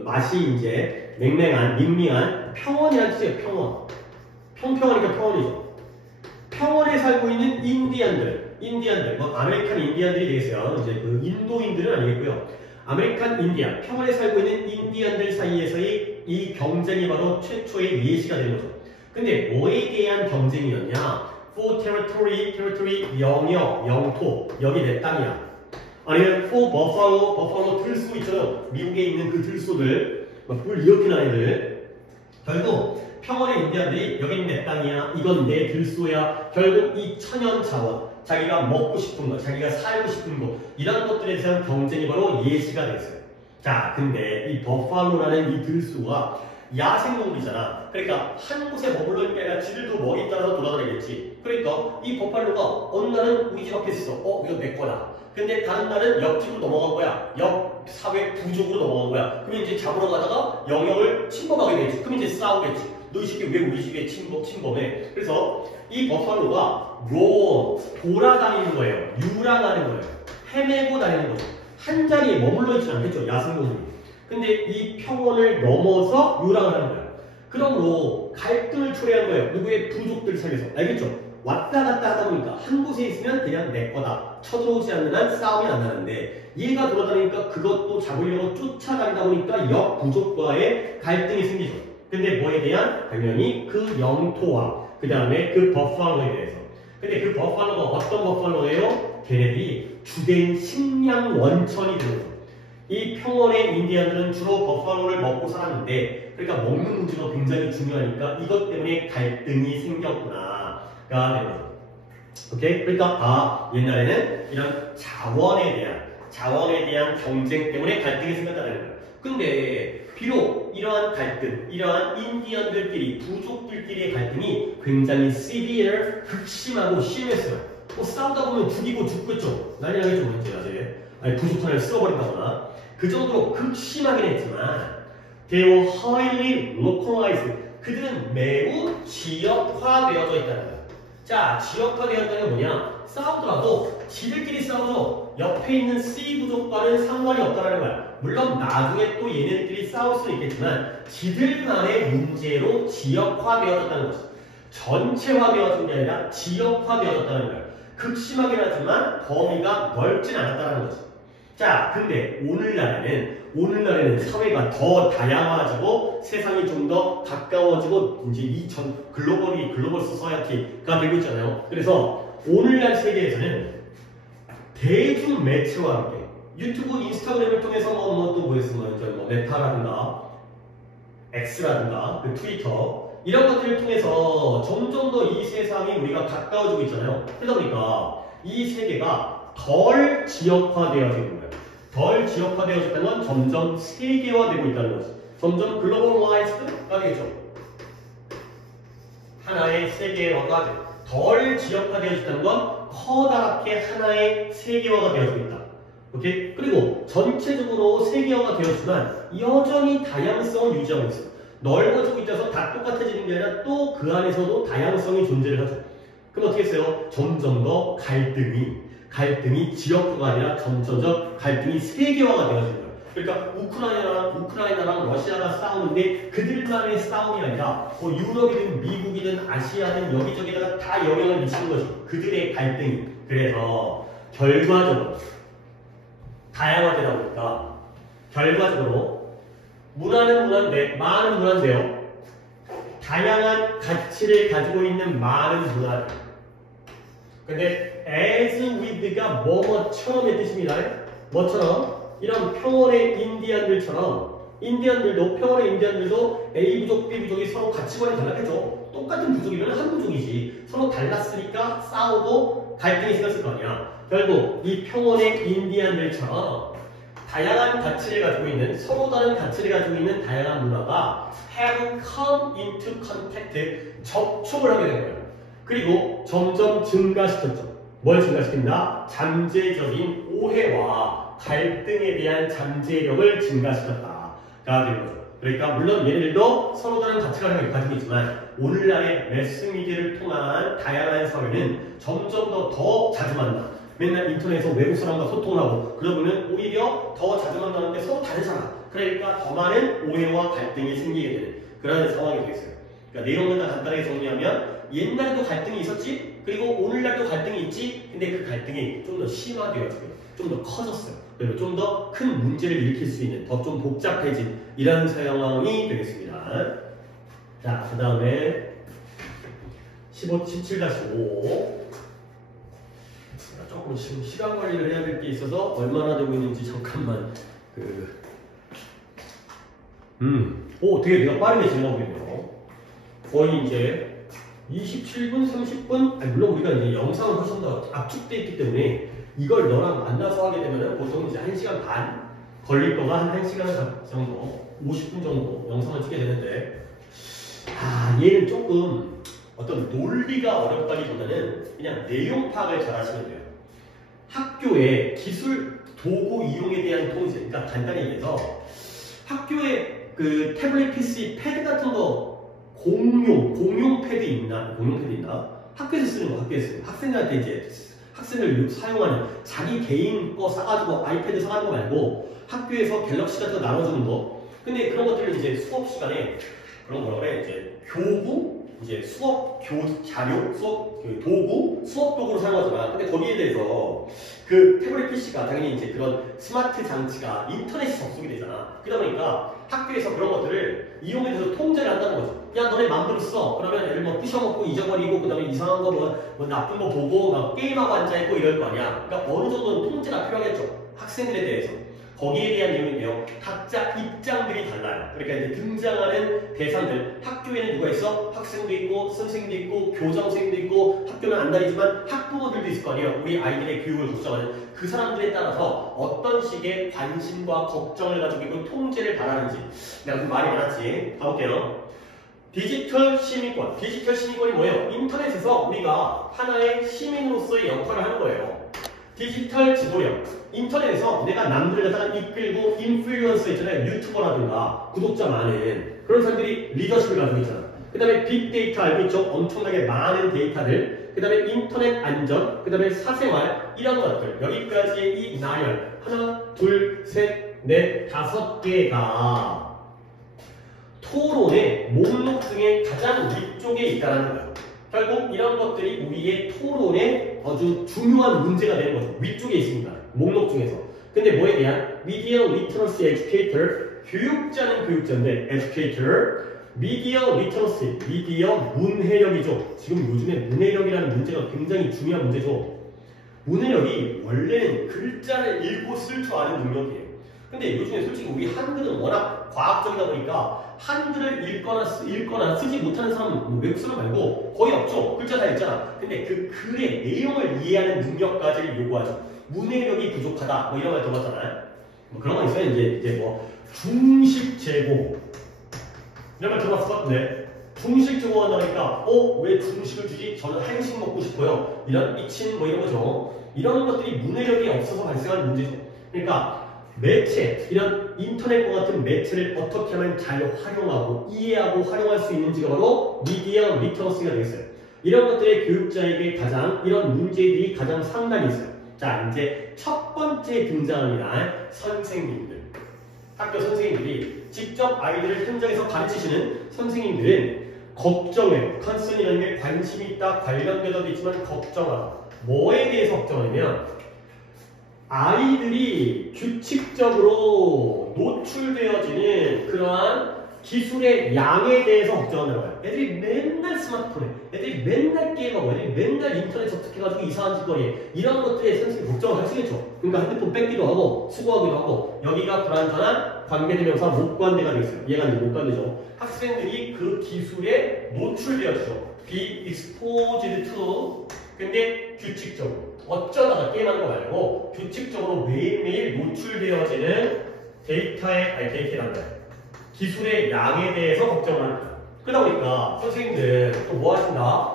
맛이 이제 맹맹한, 밍밍한 평원이라는 뜻이에요. 평원. 평평하니까 평원이죠. 평원에 살고 있는 인디안들, 아메리칸 인디안들이 되겠어요. 이제 그 인도인들은 아니겠고요. 아메리칸 인디안, 평원에 살고 있는 인디안들 사이에서의 이 경쟁이 바로 최초의 예시가 되는 거죠. 근데 뭐에 대한 경쟁이었냐? For territory, 영역, 영토, 여기 내 땅이야. 아니면 for buffalo 들소 있잖아요. 미국에 있는 그 들소들, 뿔 이렇게 난 애들. 결국 평원의 인디안들이 여긴 내 땅이야, 이건 내 들소야. 결국 이 천연자원, 자기가 먹고 싶은 거, 자기가 살고 싶은 거, 이런 것들에 대한 경쟁이 바로 예시가 됐어요. 자, 근데 이 버팔로라는 이 들소가 야생동물이잖아. 그러니까 한 곳에 머물러 있는 게 아니라 지들도 먹이 따라서 돌아다니겠지. 그러니까 이 버팔로가 어느 날은 우리 집 앞에 있어. 이거 내 거다. 근데 다른 날은 옆집으로 넘어간 거야. 옆 사회 부족으로 넘어간 거야. 그럼 이제 잡으러 가다가 영역을 침범하게 되지. 그럼 이제 싸우겠지. 너 이 새끼 왜 우리 집에 침범해? 그래서 이 버팔로가 돌아다니는 거예요. 유랑하는 거예요. 헤매고 다니는 거죠. 한 자리에 머물러 있지 않겠죠. 야생동물이. 근데 이 평원을 넘어서 유랑을 하는 거예요. 그러므로 갈등을 초래한 거예요. 누구의 부족들 사이에서. 알겠죠? 왔다 갔다 하다 보니까 한 곳에 있으면 그냥 내 거다. 쳐들어오지 않는 한 싸움이 안 나는데 얘가 돌아다니니까 그것도 잡으려고 쫓아다니다 보니까 역부족과의 갈등이 생기죠. 근데 뭐에 대한? 당연히 그 영토와 그 다음에 그 버팔로에 대해서. 근데 그 버팔로가 어떤 버팔로예요? 걔네들이 주된 식량 원천이 되는 거예요. 이 평원의 인디안들은 주로 버팔로를 먹고 살았는데, 그러니까 먹는 문제가 굉장히 중요하니까 이것 때문에 갈등이 생겼구나가 되는 거죠. 오케이? 그러니까 옛날에는 이런 자원에 대한 경쟁 때문에 갈등이 생겼다는 거예요. 근데 비록 이러한 갈등, 이러한 인디언들끼리, 부족들끼리의 갈등이 굉장히 severe, 극심하고 심했어요. 싸우다 보면 죽이고 죽겠죠. 난리 나겠죠, 문제가. 아니, 부족 하나를 쓸어버린다거나. 그 정도로 극심하긴 했지만, they were highly localized. 그들은 매우 지역화되어져 있다는 거예요. 자, 지역화되었다는 게 뭐냐? 싸우더라도 지들끼리 싸워도 옆에 있는 C 부족과는 상관이 없다는 거야. 물론 나중에 또 얘네들끼리 싸울 수는 있겠지만 지들만의 문제로 지역화되어졌다는 것이 전체화되어진 게 아니라 지역화되어졌다는 거예요. 극심하긴 하지만 범위가 넓진 않았다는 거지. 자, 근데 오늘날에는 사회가 더 다양화지고 세상이 좀 더 가까워지고 이제 이 글로벌 소사이어티가 되고 있잖아요. 그래서 오늘날 세계에서는 대중 매체와 함께 유튜브, 인스타그램을 통해서 또 뭐였으면 메타라든가 X라든가 그 트위터 이런 것들을 통해서 점점 더 이 세상이 우리가 가까워지고 있잖아요. 그러다 보니까 이 세계가 덜 지역화되어지는 거예요. 덜 지역화되어졌다는 건 점점 세계화되고 있다는 거지. 점점 글로벌라이즈드가 되겠죠. 하나의 세계화가 돼. 덜 지역화되어졌다는 건 커다랗게 하나의 세계화가 되어지고 있다. 오케이? 그리고 전체적으로 세계화가 되었지만 여전히 다양성을 유지하고 있어. 넓어지고 있어서 다 똑같아지는 게 아니라 또 그 안에서도 다양성이 존재를 하죠. 그럼 어떻게 했어요? 점점 더 갈등이 지역화가 아니라 점점 더 갈등이 세계화가 되어지는 거예요. 그러니까 우크라이나랑 러시아가 싸우는데 그들만의 싸움이 아니라 뭐 유럽이든 미국이든 아시아든 여기저기다가 다 영향을 미치는 거지. 그들의 갈등이. 그래서 결과적으로 다양화되다 보니까 결과적으로 문화는 문화인데 많은 문화인데요. 다양한 가치를 가지고 있는 많은 문화들. 근데 as with가 뭐뭐처럼의 뜻입니다. 뭐처럼? 이런 평원의 인디언들도 평원의 인디언들도 A 부족, B 부족이 서로 가치관이 달랐겠죠. 똑같은 부족이면 한 부족이지. 서로 달랐으니까 싸우고 갈등이 생겼을 거 아니야. 결국 이 평원의 인디언들처럼 다양한 가치를 가지고 있는 서로 다른 가치를 가지고 있는 다양한 문화가 have come into contact 접촉을 하게 된 거예요. 그리고 점점 증가시켰죠. 뭘 증가시킨다? 잠재적인 오해와 갈등에 대한 잠재력을 증가시켰다가 된 거죠. 그러니까 물론 얘네들도 서로 다른 가치관을 가지고 있지만 오늘날의 매스미디어를 통한 다양한 사회는 점점 더 자주 만나. 맨날 인터넷에서 외국 사람과 소통하고 그러면 오히려 더 자주 만나는데 서로 다르잖아. 그러니까 더 많은 오해와 갈등이 생기게 되는 그런 상황이 되겠어요. 그러니까 내용을 다 간단하게 정리하면 옛날에도 갈등이 있었지, 그리고 오늘날도 갈등이 있지, 근데 그 갈등이 좀 더 심화되었고요. 좀 더 커졌어요. 그리고 좀 더 큰 문제를 일으킬 수 있는, 더 좀 복잡해진 이런 상황이 되겠습니다. 자, 그 다음에 17-5 조금 지금 시간 관리를 해야 될 게 있어서 얼마나 되고 있는지 잠깐만 되게 내가 빠르게 진행하겠네요. 거의 이제 27분, 30분, 물론 우리가 이제 영상은 훨씬 더 압축되어 있기 때문에 이걸 너랑 만나서 하게 되면 보통 이제 1시간 반 걸릴 거가 한 1시간 정도, 50분 정도 영상을 찍게 되는데 얘는 조금 어떤 논리가 어렵다기보다는 그냥 내용 파악을 잘 하시면 돼요. 학교의 기술 도구 이용에 대한 통제, 그러니까 간단히 얘기해서 학교에 그 태블릿 PC 패드 같은 거 공용 패드 있나? 학교에서 쓰는 거, 학교에서 쓰는 거. 학생들한테 이제 학생들 사용하는 자기 개인 거 사가지고 아이패드 사가는 거 말고 학교에서 갤럭시 같은 거 나눠주는 거. 근데 그런 것들을 이제 수업 시간에 그런 뭐라 그래? 이제 교구, 이제 수업 자료, 수업 도구로 사용하잖아. 근데 거기에 대해서 그 태블릿 PC가 당연히 이제 그런 스마트 장치가 인터넷이 접속이 되잖아. 그러다 보니까 학교에서 그런 것들을 이용에 대해서 통제를 한다는 거죠. 야, 너네 맘대로 써. 그러면 애들 뭐 부셔먹고 잊어버리고 그다음에 이상한 거 뭐 나쁜 거 보고 막 게임하고 앉아있고 이럴 거 아니야. 그러니까 어느 정도는 통제가 필요하겠죠. 학생들에 대해서. 거기에 대한 내용인데요. 각자 입장들이 달라요. 그러니까 이제 등장하는 대상들, 학교에는 누가 있어? 학생도 있고, 선생님도 있고, 교장선생님도 있고, 학교는 안 다니지만 학부모들도 있을 거 아니에요. 우리 아이들의 교육을 걱정하는 그 사람들에 따라서 어떤 식의 관심과 걱정을 가지고 있고 통제를 바라는지. 내가 좀 말이 많았지. 가볼게요. 디지털 시민권. 디지털 시민권이 뭐예요? 인터넷에서 우리가 하나의 시민으로서의 역할을 하는 거예요. 디지털 지도력. 인터넷에서 내가 남들을 갖다가 이끌고 인플루언서 있잖아요. 유튜버라든가 구독자 많은 그런 사람들이 리더십을 가지고 있잖아. 그 다음에 빅데이터 알고 있죠? 엄청나게 많은 데이터들. 그 다음에 인터넷 안전, 그 다음에 사생활 이런 것들. 여기까지의 이 나열. 하나, 둘, 셋, 네 5개가 토론의 목록 중에 가장 위쪽에 있다는 거예요. 결국 이런 것들이 우리의 토론의 아주 중요한 문제가 되는 거죠. 위쪽에 있습니다. 목록 중에서. 근데 뭐에 대한? Media Literacy Educator, 교육자는 교육자인데 Educator, Media Literacy, 미디어 문해력이죠. 지금 요즘에 문해력이라는 문제가 굉장히 중요한 문제죠. 문해력이 원래는 글자를 읽고 쓸 줄 아는 능력이에요. 근데 요즘에 솔직히 우리 한글은 워낙 과학적이다 보니까 한글을 읽거나 쓰지 못하는 사람은 외국 사람 말고 거의 없죠. 글자 다 읽잖아. 근데 그 글의 내용을 이해하는 능력까지를 요구하죠. 문해력이 부족하다. 뭐 이런 말 들어봤잖아요. 뭐 그런 거 있어요. 이제 뭐 중식 제공 이런 말 들어봤을 것 같은데 중식 제공한다니까 왜 중식을 주지? 저는 한식 먹고 싶어요. 이런 이친 뭐 이런 거죠. 이런 것들이 문해력이 없어서 발생하는 문제죠. 그러니까 매체, 이런 인터넷과 같은 매체를 어떻게 하면 잘 활용하고 이해하고 활용할 수 있는지가 바로 미디어 리터러시가 되겠어요. 이런 것들의 교육자에게 이런 문제들이 가장 상당히 있어요. 자, 이제 첫 번째 등장합니다. 선생님들. 학교 선생님들이 직접 아이들을 현장에서 가르치시는 선생님들은 걱정해요. 컨슨이라는 게 관심이 있다, 관련되어도 있지만 걱정하다. 뭐에 대해서 걱정하냐면 아이들이 규칙적으로 노출되어지는 그러한 기술의 양에 대해서 걱정하는 거예요. 애들이 맨날 스마트폰에, 애들이 맨날 게임하고, 애들이 맨날 인터넷 접속해가지고 이상한 짓거리에 이런 것들에 선생님이 걱정을 하시겠죠. 그러니까 핸드폰 뺏기도 하고 수고하기도 하고 여기가 불완전한 관계대명사 못관대가 되겠어요. 얘가 이제 못관대죠. 학생들이 그 기술에 노출되어지죠. be exposed to. 근데 규칙적으로 어쩌다가 게임하는 거 말고 규칙적으로 매일매일 노출되어지는 데이터란다. 기술의 양에 대해서 걱정을 합니다. 그러다 보니까 선생님들 또 뭐 하신다?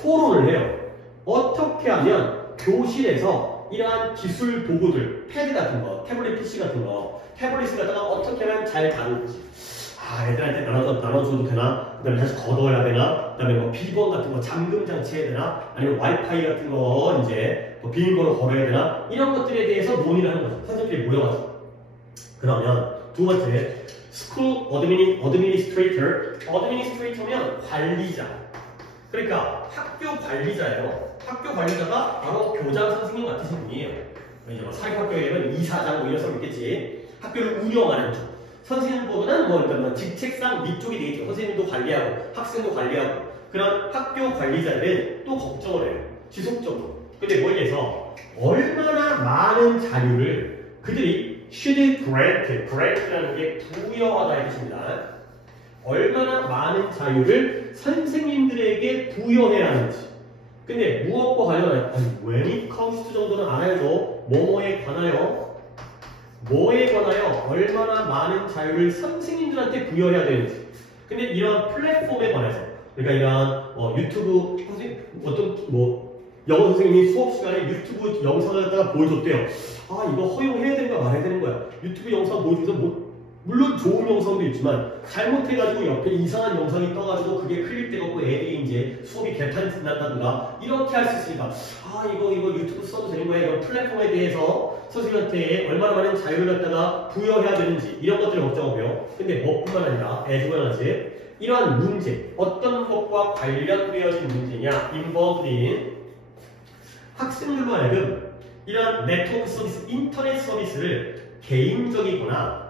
토론을 해요. 어떻게 하면 교실에서 이러한 기술 도구들, 패드 같은 거, 태블릿 PC 같은 거, 태블릿을 갖다가 어떻게 하면 잘 다룰지. 애들한테 나눠줘도 되나? 그 다음에 다시 걷어야 되나? 그 다음에 뭐 비번 같은 거 잠금 장치 해야 되나? 아니면 와이파이 같은 거 이제 뭐 비밀번호 걸어야 되나? 이런 것들에 대해서 논의를 하는 거죠. 선생님들이 모여가지고. 그러면 두 번째, School Administrator. Administrator면 관리자. 그러니까 학교 관리자예요. 학교 관리자가 바로 교장 선생님 같으신 분이에요. 이제 뭐 사립학교에 되면 이사장 뭐 이런 사람 있겠지. 학교를 운영하는 쪽. 선생님보다는 그러니까 직책상 위쪽이 되겠죠. 선생님도 관리하고 학생도 관리하고 그런 학교 관리자들은 또 걱정을 해요. 지속적으로. 근데 뭘 위해서 얼마나 많은 자유를 그들이 should grant라는 게 부여하다의 뜻입니다. 얼마나 많은 자유를 선생님들에게 부여해야 하는지. 근데 무엇과 관련하여 when it comes to 정도는 알아야죠. 뭐뭐에 관하여 뭐에 관하여 얼마나 많은 자유를 선생님들한테 부여해야 되는지. 근데 이런 플랫폼에 관해서 그러니까 이런 유튜브 어떤 영어 선생님이 수업 시간에 유튜브 영상을 갖다가 보여줬대요. 이거 허용해야 되는 거야 말해야 되는 거야. 유튜브 영상 보여주면서 물론 좋은 영상도 있지만 잘못해가지고 옆에 이상한 영상이 떠가지고 그게 클립되고 애들이 이제 수업이 개판이 난다든가 이렇게 할 수 있으니까 이거 유튜브 써도 되는 거야. 이런 플랫폼에 대해서 선생님한테 얼마나 많은 자유를 갖다가 부여해야 되는지 이런 것들을 걱정하고요. 근데 뭐뿐만 아니라 애주관하지 이러한 문제 어떤 것과 관련되어진 문제냐 involved in 학생들로 하여금 이런 네트워크 서비스, 인터넷 서비스를 개인적이거나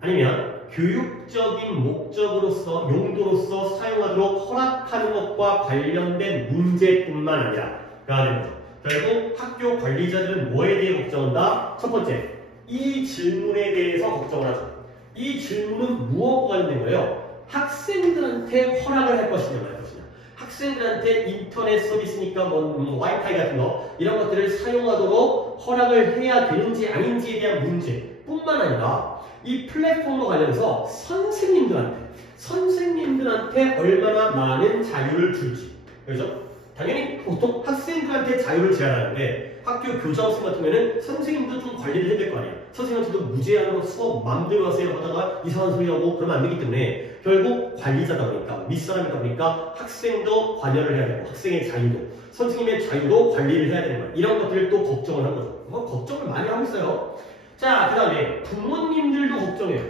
아니면 교육적인 목적으로서 용도로서 사용하도록 허락하는 것과 관련된 문제뿐만 아니라 라는 거죠. 결국 학교 관리자들은 뭐에 대해 걱정한다? 첫 번째, 이 질문에 대해서 걱정을 하죠. 이 질문은 무엇과 관련된 거예요? 학생들한테 허락을 할 것이냐 말 것이냐. 학생들한테 인터넷 서비스니까 와이파이 같은 거 이런 것들을 사용하도록 허락을 해야 되는지 아닌지에 대한 문제뿐만 아니라 이 플랫폼과 관련해서 선생님들한테 얼마나 많은 자유를 줄지. 그렇죠? 당연히 보통 학생들한테 자유를 제한하는데 학교 교장 선생님 같은 경우에는 선생님도 좀 관리를 해야 될 거 아니에요. 선생님한테도 무제한으로 수업 마음대로 하세요 하다가 이상한 소리 하고 그러면 안 되기 때문에 결국 관리자다 보니까 윗사람이다 보니까 학생도 관여를 해야 되고 학생의 자유도 선생님의 자유도 관리를 해야 되는 거예요. 이런 것들을 또 걱정을 한 거죠. 걱정을 많이 하고 있어요. 자, 그 다음에 부모님들도 걱정해요.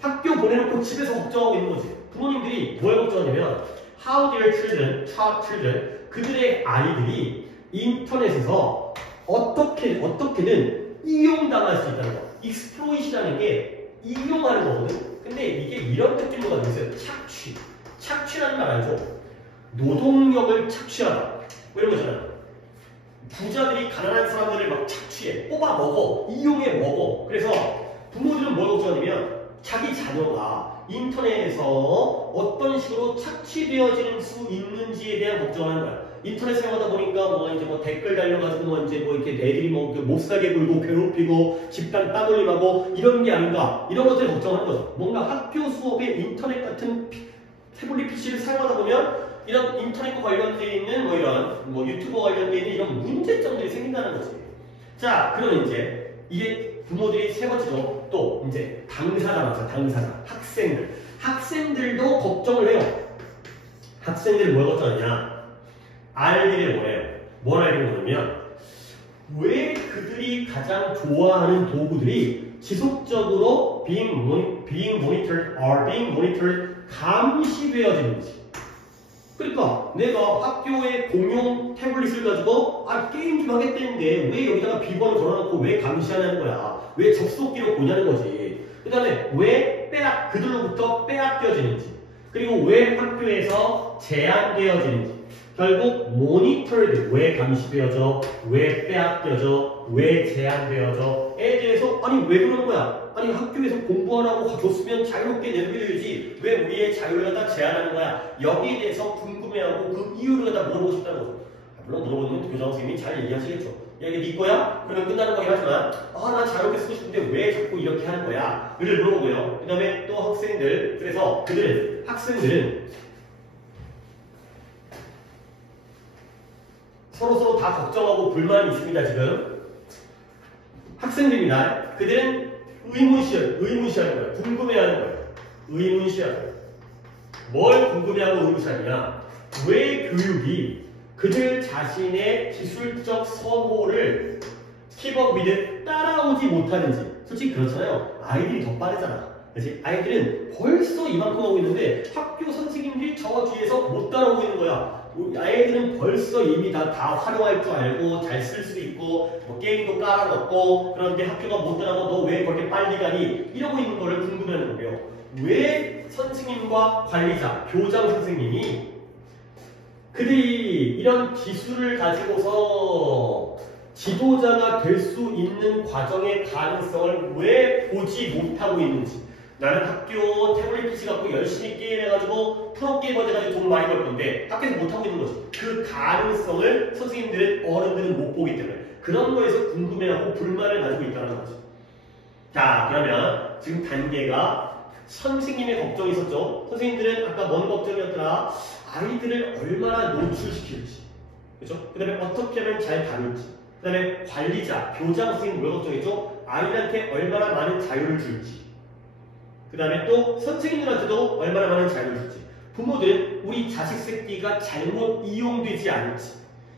학교 보내놓고 집에서 걱정하고 있는 거지. 부모님들이 뭘 걱정하냐면 how their children, 그들의 아이들이 인터넷에서 어떻게든 이용당할 수 있다는 거. exploit이라는 게 이용하는 거거든. 근데 이게 이런 느낌으로 가지고 있어요. 착취라는 말 알죠? 노동력을 착취하다. 뭐 이런 거잖아. 부자들이 가난한 사람들을 막 착취해, 뽑아 먹어, 이용해 먹어. 그래서 부모들은 뭘 걱정하냐면 자기 자녀가 인터넷에서 어떤 식으로 착취되어질 수 있는지에 대한 걱정을 하는 거야. 인터넷 사용하다 보니까 뭐 이제 뭐 댓글 달려가지고 뭐 이제 뭐 이렇게 애들이 뭐 몹싸게 굴고 괴롭히고 집단 따돌림하고 이런 게 아닌가, 이런 것들을 걱정하는 거죠. 뭔가 학교 수업에 인터넷 같은 태블릿 PC를 사용하다 보면 이런 인터넷과 관련되어 있는 뭐 이런 뭐 유튜버 관련되어 있는 이런 문제점들이 생긴다는 거지. 자, 그럼 이제 이게 부모들이 세 번째죠. 또 이제 당사자 맞죠. 당사자. 학생들도 걱정을 해요. 학생들이 뭘 걱정하냐? 알기를 원해요. 뭘 알기를 원하냐면 왜 그들이 가장 좋아하는 도구들이 지속적으로 being monitored 감시되어지는지. 그러니까 내가 학교에 공용 태블릿을 가지고 게임 좀 하겠다는데 왜 여기다가 비번을 걸어놓고 왜 감시하냐는 거야. 왜 접속기로 보냐는 거지. 그 다음에 왜 그들로부터 빼앗겨지는지. 그리고 왜 학교에서 제한되어지는지. 결국 monitored, 왜 감시되어져, 왜 빼앗겨져, 왜 제한되어져 에 대해서 아니 왜 그런 거야? 아니 학교에서 공부하라고 줬으면 자유롭게 내버려야지 왜 우리의 자유를 갖다 제한하는 거야? 여기에 대해서 궁금해하고 그 이유를 갖다 물어보고 싶다는 거죠. 물론 물어보는 교장 선생님이 잘 얘기하시겠죠. 야 이게 네 거야? 그러면 끝나는 거긴 하지만 나 자유롭게 쓰고 싶은데 왜 자꾸 이렇게 하는 거야? 를 물어보고요. 그 다음에 또 학생들, 그래서 학생들은 서로 다 걱정하고 불만이 있습니다. 지금 학생들입니다. 그들은 의문시하는 거예요. 궁금해하는 거예요. 의문시하는 거예요. 뭘 궁금해하고 의문시하느냐? 왜 교육이 그들 자신의 기술적 선호를 keep up 따라오지 못하는지. 솔직히 그렇잖아요. 아이들이 더 빠르잖아. 그렇지? 아이들은 벌써 이만큼 하고 있는데 학교 선생님들이 저 뒤에서 못 따라오고 있는 거야. 아이들은 벌써 이미 다 활용할 줄 알고 잘 쓸 수도 있고 뭐 게임도 깔아놓고 그런데 학교가 못 따라서 너 왜 그렇게 빨리 가니? 이러고 있는 거를 궁금해하는 거예요. 왜 선생님과 관리자, 교장 선생님이 그들이 이런 기술을 가지고서 지도자가 될 수 있는 과정의 가능성을 왜 보지 못하고 있는지. 나는 학교 태블릿 PC 갖고 열심히 게임해가지고 프로게이머 돼가지고 돈 많이 벌 건데 학교에서 못하고 있는 거지. 그 가능성을 선생님들은, 어른들은 못 보기 때문에 그런 거에서 궁금해하고 불만을 가지고 있다는 거지. 자, 그러면 지금 단계가 선생님의 걱정이 있었죠. 선생님들은 아까 뭔 걱정이었더라? 아이들을 얼마나 노출시킬지, 그렇죠? 그 다음에 어떻게 하면 잘 다룰지, 그 다음에 관리자, 교장 선생님 뭘 걱정했죠? 아이들한테 얼마나 많은 자유를 줄지, 그 다음에 또 선생님들한테도 얼마나 많은 자유를 줄지, 부모들은 우리 자식 새끼가 잘못 이용되지 않을지,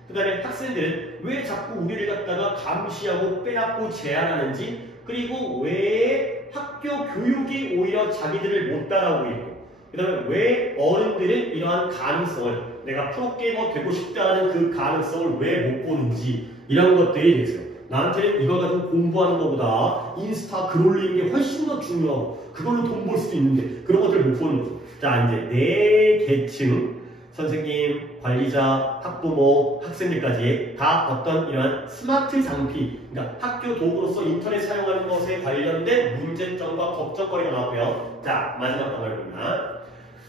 그 다음에 학생들은 왜 자꾸 우리를 갖다가 감시하고 빼앗고 제한하는지, 그리고 왜 학교 교육이 오히려 자기들을 못 따라오고 있고, 그 다음에 왜 어른들은 이러한 가능성을, 내가 프로게이머 되고 싶다는 그 가능성을 왜 못 보는지, 이런 것들이 있어요. 나한테는 이걸 가지고 공부하는 것보다 인스타 글 올리는 게 훨씬 더 중요하고 그걸로 돈 벌 수도 있는데 그런 것들을 못 보는 거죠. 자, 이제 네 계층, 선생님, 관리자, 학부모, 학생들까지 다 어떤 이러한 스마트 장비, 그러니까 학교 도구로서 인터넷 사용하는 것에 관련된 문제점과 걱정거리가 나왔고요. 자, 마지막 단어입니다.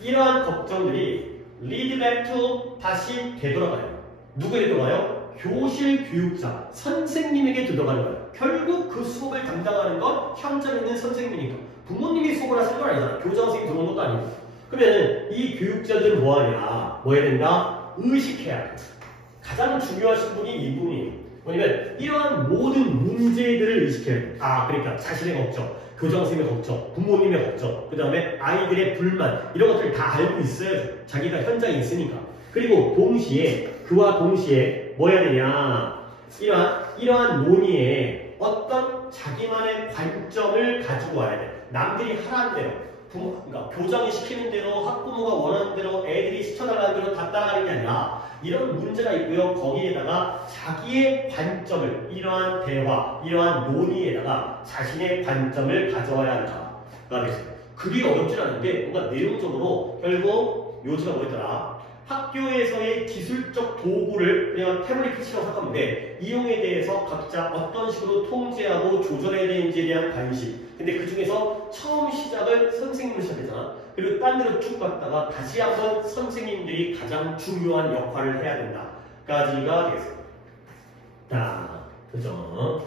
이러한 걱정들이 lead back to, 다시 되돌아가요. 누구에게 되돌아가요? 교실 교육자, 선생님에게 들어가는 거예요. 결국 그 수업을 담당하는 건 현장에 있는 선생님이니까. 부모님이 수업을 하시는 건 아니잖아. 교장 선생님이 들어오는 것도 아니고. 그러면 이 교육자들은 뭐 하냐? 뭐 해야 된다? 의식해야 돼. 가장 중요하신 분이 이분이에요. 뭐냐면 이러한 모든 문제들을 의식해야 돼. 그러니까 자신의 걱정, 교장 선생님의 걱정, 부모님의 걱정, 그 다음에 아이들의 불만, 이런 것들을 다 알고 있어야죠. 자기가 현장에 있으니까. 그리고 그와 동시에 뭐 해야 되냐? 이러한 논의에 어떤 자기만의 관점을 가지고 와야 돼. 남들이 하라는 대로, 그러니까 교장이 시키는 대로, 학부모가 원하는 대로, 애들이 시켜달라는 대로 다 따라가는 게 아니라 이런 문제가 있고요. 거기에다가 자기의 관점을, 이러한 대화, 이러한 논의에다가 자신의 관점을 가져와야 한다가 되겠습니다. 그게 어렵지 않은데 뭔가 내용적으로 결국 요지가 뭐였더라? 학교에서의 기술적 도구를 그냥 태블릿 PC라고 생각하면 돼. 이용에 대해서 각자 어떤 식으로 통제하고 조절해야 되는지에 대한 관심. 근데 그 중에서 처음 시작을 선생님으로 시작했잖아. 그리고 딴 데로 쭉 갔다가 다시 한번 선생님들이 가장 중요한 역할을 해야 된다까지가 되겠습니다. 자, 그죠?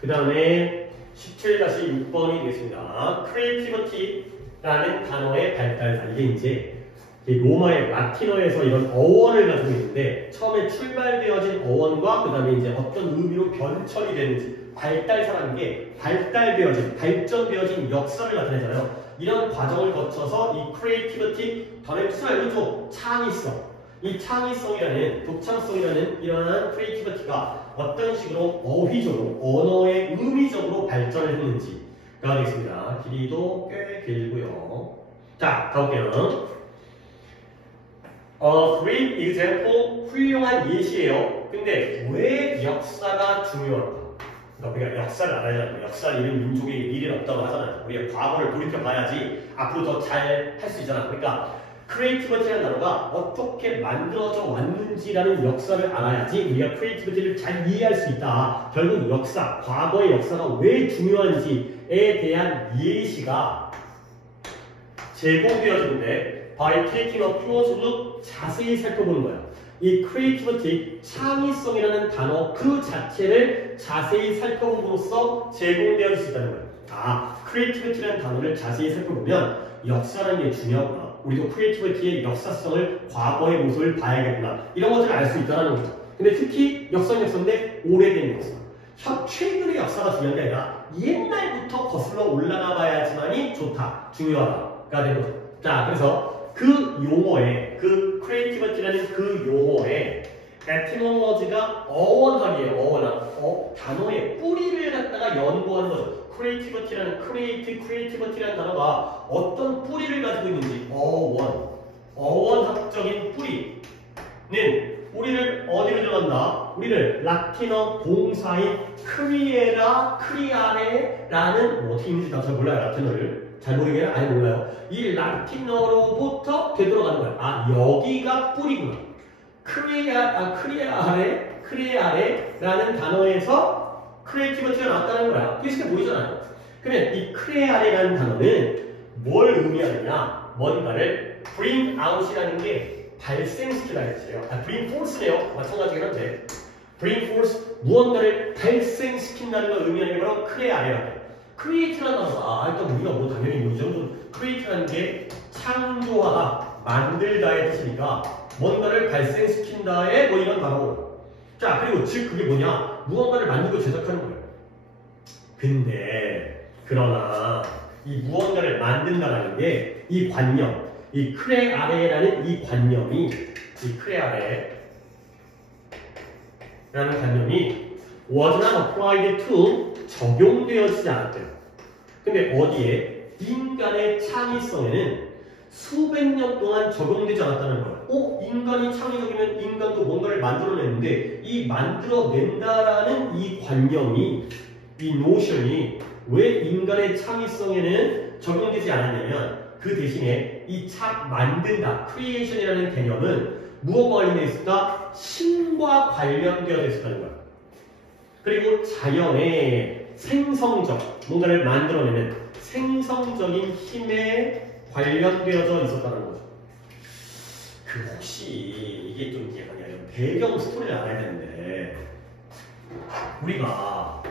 그 다음에 17-6번이 되겠습니다. creativity라는 단어의 발달. 이게 이제 로마의 라틴어에서 이런 어원을 가지고 있는데 처음에 출발되어진 어원과 그 다음에 이제 어떤 의미로 변천이 되는지 발달사라는 게 발전되어진 역사를 나타내잖아요. 이런 과정을 거쳐서 이 creativity, 단어의 뜻을 알려줘. 창의성. 이 창의성이라는, 독창성이라는 이러한 creativity가 어떤 식으로 어휘적으로, 언어의 의미적으로 발전을 했는지가 되겠습니다. 길이도 꽤 길고요. 자, 가볼게요. Great example, 훌륭한 예시예요. 근데 왜 역사가 중요한가? 그러니까 우리가 역사를 알아야, 역사를 잃은 민족의 미래는 없다고 하잖아요. 우리가 과거를 돌이켜봐야지 앞으로 더 잘 할 수 있잖아. 그러니까 creativity라는 단어가 어떻게 만들어져 왔는지라는 역사를 알아야지 우리가 creativity를 잘 이해할 수 있다. 결국 역사, 과거의 역사가 왜 중요한지에 대한 예시가 제공되어지는데 by taking a close look, 자세히 살펴보는 거야. 이 creativity, 창의성이라는 단어 그 자체를 자세히 살펴봄으로써 제공되어질 수 있다는 거야. 아, creativity라는 단어를 자세히 살펴보면 역사라는 게 중요하구나. 우리도 creativity의 역사성을, 과거의 모습을 봐야겠구나. 이런 것들을 알 수 있다는 거죠. 근데 특히 역사인데 오래된 역사. 최근의 역사가 중요한 게 아니라 옛날부터 거슬러 올라가 봐야지만이 좋다. 중요하다가 되는 거죠. 자, 그래서 그 용어에, 그 creativity라는 그 용어에 etymology가 어원학이에요. 단어의 뿌리를 갖다가 연구하는 거죠. creativity라는 단어가 어떤 뿌리를 가지고 있는지, 어원학적인 뿌리는 우리를 어디로 들어간다? 우리를 라틴어 동사인 creare라는 어떻게 있는지 나 잘 몰라요. 라틴어를 잘 모르겠어요. 아예 몰라요. 이 라틴어로부터 되돌아가는 거야. 아, 여기가 뿌리구나. creare라는 단어에서 creativity가 나왔다는 거야. 그게 쉽게 보이잖아요. 그러면 이 creare라는 단어는 뭘 의미하느냐? 뭔가를 bring out이라는 게 발생시키다는 뜻이에요. bring force네요. 마찬가지긴 한데 bring force, 무언가를 발생시킨다는 걸 의미하는 게 바로 creare라는 거예요. create라는 단어가 일단 우리가 뭐 당연히 뭐 이 정도 create라는 게 창조하다, 만들다의 뜻이니까 뭔가를 발생시킨다의 뭐 이런 단어고. 자, 그리고 즉 그게 뭐냐? 무언가를 만들고 제작하는 거예요. 근데 그러나 이 무언가를 만든다라는 게 이 관념, 이 creare라는 이 관념이, 이 creare라는 관념이 was not applied to, 적용되어지지 않았대요. 근데 어디에? 인간의 창의성에는 수백 년 동안 적용되지 않았다는 거예요. 인간이 창의적이면 인간도 뭔가를 만들어냈는데 이 만들어낸다라는 이 관념이, 이 노션이 왜 인간의 창의성에는 적용되지 않았냐면 그 대신에 이 만든다, 크리에이션이라는 개념은 무엇과 관련되어 있을까? 신과 관련되어 있었다는 거예요. 그리고 자연의 생성적, 뭔가를 만들어내는 생성적인 힘에 관련되어져 있었다는 거죠. 그 혹시 이게 좀 약간 배경 스토리를 알아야 되는데 우리가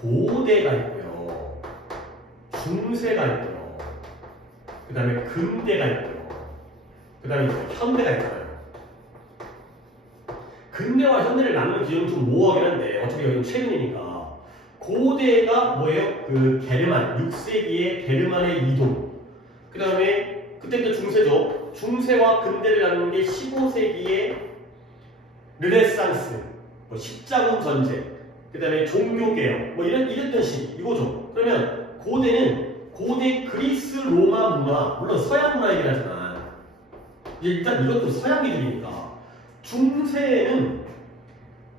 고대가 있고요, 중세가 있고요, 그 다음에 근대가 있고요, 그 다음에 현대가 있잖아요. 근대와 현대를 나누는 기준은 좀 모호하긴 한데 어차피 여기는 최근이니까 고대가 뭐예요? 그 게르만, 6세기의 게르만의 이동, 그 다음에 그때부터 중세죠. 중세와 근대를 나누는 게 15세기의 르네상스, 십자군 전쟁, 그 다음에 종교개혁, 뭐 이랬던 시, 이거죠. 그러면 고대는 고대 그리스 로마 문화, 물론 서양 문화이긴 하지만, 일단 이것도 서양 기준이니까. 중세는,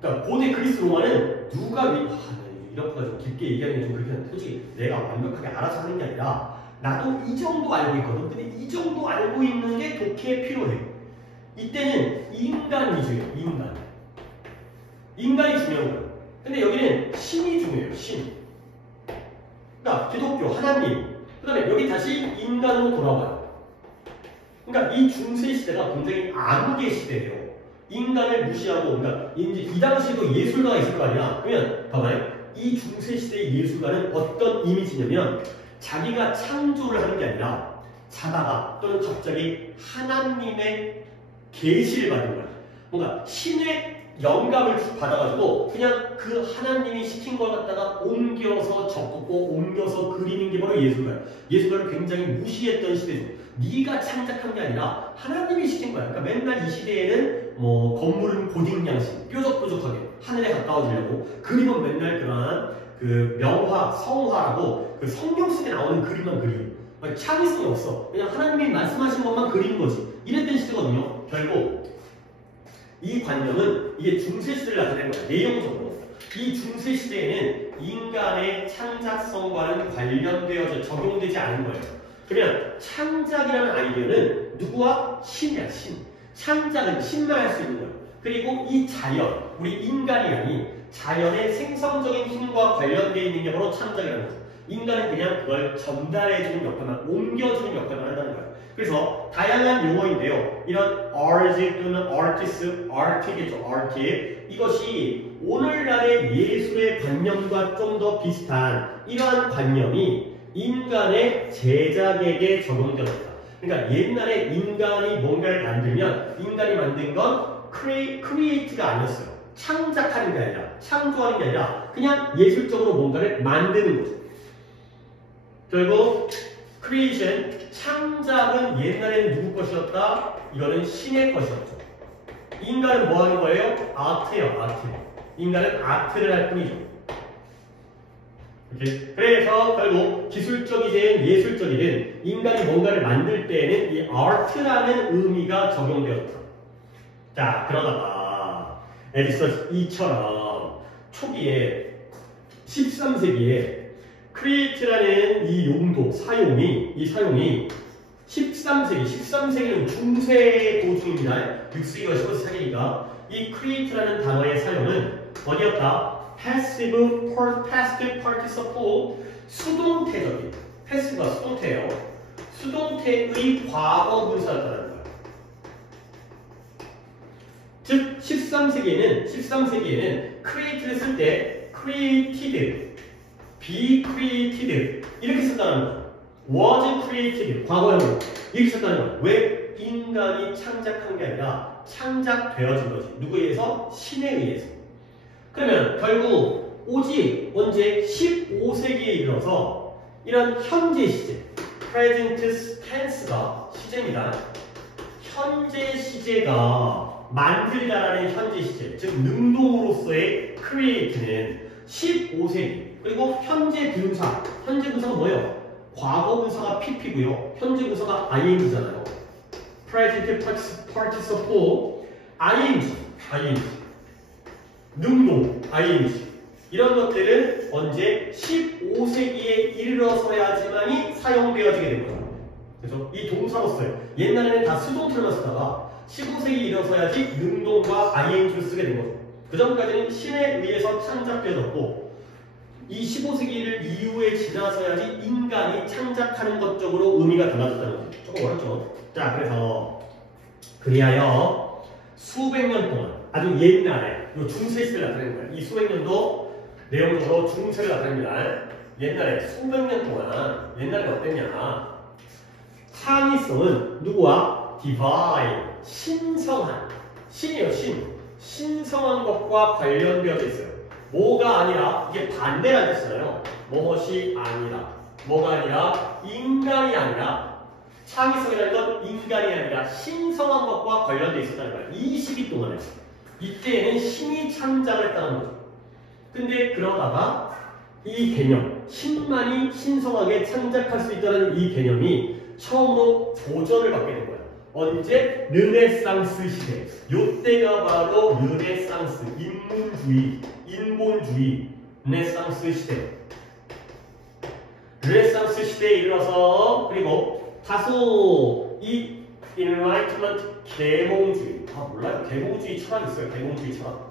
그러니까 고대 그리스 로마는 누가 이렇게 가지고 깊게 얘기하는 게 좀 그렇게 한데, 솔직히 내가 완벽하게 알아서 하는 게 아니라, 나도 이 정도 알고 있거든. 근데 이 정도 알고 있는 게 독해에 필요해. 이때는 인간 위주예요, 인간. 인간이 중요한 거예요. 근데 여기는 신이 중요해요, 신. 그러니까 기독교, 하나님. 그 다음에 여기 다시 인간으로 돌아와요. 그러니까 이 중세 시대가 굉장히 암흑의 시대예요. 인간을 무시하고, 그러니까 이제 이 당시에도 예술가가 있을 거 아니야. 그러면 봐봐요. 이 중세 시대의 예술가는 어떤 이미지냐면 자기가 창조를 하는 게 아니라 자다가 또는 갑자기 하나님의 계시를 받는 거야. 뭔가 신의 영감을 받아가지고 그냥 그 하나님이 시킨 걸 갖다가 옮겨서 적고 옮겨서 그리는 게 바로 예술가야. 예술가를 굉장히 무시했던 시대죠. 네가 창작한 게 아니라 하나님이 시킨 거야. 그러니까 맨날 이 시대에는 뭐 건물은 고딩양식, 뾰족뾰족하게 하늘에 가까워지려고, 그림은 맨날 그러한 그 명화, 성화라고 그 성경 속에 나오는 그림만 그려. 창의성이 없어. 그냥 하나님이 말씀하신 것만 그리는 거지. 이랬던 시대거든요. 결국 이 관념은 이게 중세시대를 나타낸 거야. 내용적으로. 이 중세시대에는 인간의 창작성과는 관련되어져 적용되지 않은 거예요. 그러면 창작이라는 아이디어는 누구와? 신이야, 신. 창작은 신만 할 수 있는 거예요. 그리고 이 자연, 우리 인간이 아닌 자연의 생성적인 힘과 관련되어 있는 게 바로 창작이라는 거죠. 인간은 그냥 그걸 전달해주는 역할만, 옮겨주는 역할만 한다는 거예요. 그래서 다양한 용어인데요. 이런 art 또는 artist, art겠죠, art. 이것이 오늘날의 예술의 관념과 좀 더 비슷한 이러한 관념이 인간의 제작에게 적용되었다. 그러니까 옛날에 인간이 뭔가를 만들면 인간이 만든 건 create가 아니었어요. 창작하는 게 아니라, 창조하는 게 아니라 그냥 예술적으로 뭔가를 만드는 거죠. 결국 creation, 창작은 옛날에는 누구 것이었다? 이거는 신의 것이었죠. 인간은 뭐 하는 거예요? 아트예요, 아트. 인간은 아트를 할 뿐이죠. 이렇게. 그래서 결국 기술적이든 예술적이든 인간이 뭔가를 만들 때에는 이 art라는 의미가 적용되었다. 자, 그러다가 에디슨 이처럼 초기에 13세기에 create라는 이 용도, 사용이 13세기는 중세 도중입니다. 6세기와 15세기니까 이 create라는 단어의 사용은 어디였다? passive participle, 수동태적인, passive가 수동태예요. 수동태의 과거 분사였다는 거예요. 즉 13세기에는 create를 쓸 때 created, be created 이렇게 쓴다는 거예요. was created, 과거형으로 이렇게 썼다는 거예요. 왜? 인간이 창작한 게 아니라 창작되어진 거지. 누구에 의해서? 신에 의해서. 그러면 결국 오직 언제 15세기에 이르러서 이런 현재 시제, present tense가 시제입니다. 현재 시제가 만들다라는 현재 시제, 즉 능동으로서의 create는 15세기. 그리고 현재 분사가 뭐예요? 과거 분사가 pp고요. 현재 분사가 ing잖아요. present participle, ing. 능동, ing. 이런 것들은 언제 15세기에 이르러서야지만이 사용되어지게 된 거죠. 그래서 이 동사로서요. 옛날에는 다 수동태로만 쓰다가 15세기에 이르러서야지 능동과 ing를 쓰게 된 거죠. 그 전까지는 신에 의해서 창작되어졌고 이 15세기를 이후에 지나서야지 인간이 창작하는 것 쪽으로 의미가 달라졌다는 거죠. 조금 어렵죠. 자, 그래서 그리하여 수백 년 동안 아주 옛날에 이 중세시대를 나타내는 거예요. 이 수백 년도 내용적으로 중세를 나타냅니다. 옛날에 수백 년 동안 옛날에 어땠냐? 창의성은 누구와? divine, 신성한, 신이에요, 신. 신성한 것과 관련되어져 있어요. 뭐가 아니라, 이게 반대라는 뜻이잖아요. 무엇이 아니라, 뭐가 아니라, 인간이 아니라, 창의성이라는 건 인간이 아니라 신성한 것과 관련되어 있었다는 거예요. 20일 동안에. 이때에는 신이 창작을 했다는 거죠. 근데 그러다가 이 개념, 신만이 신성하게 창작할 수 있다는 이 개념이 처음으로 도전을 받게 된 거야. 언제? 르네상스 시대. 요때가 바로 르네상스, 인문주의, 인본주의, 르네상스 시대. 르네상스 시대에 이르러서 그리고 다소 이 인라이트먼트 계몽주의, 몰라요? 계몽주의 철학 있어요. 계몽주의 철학.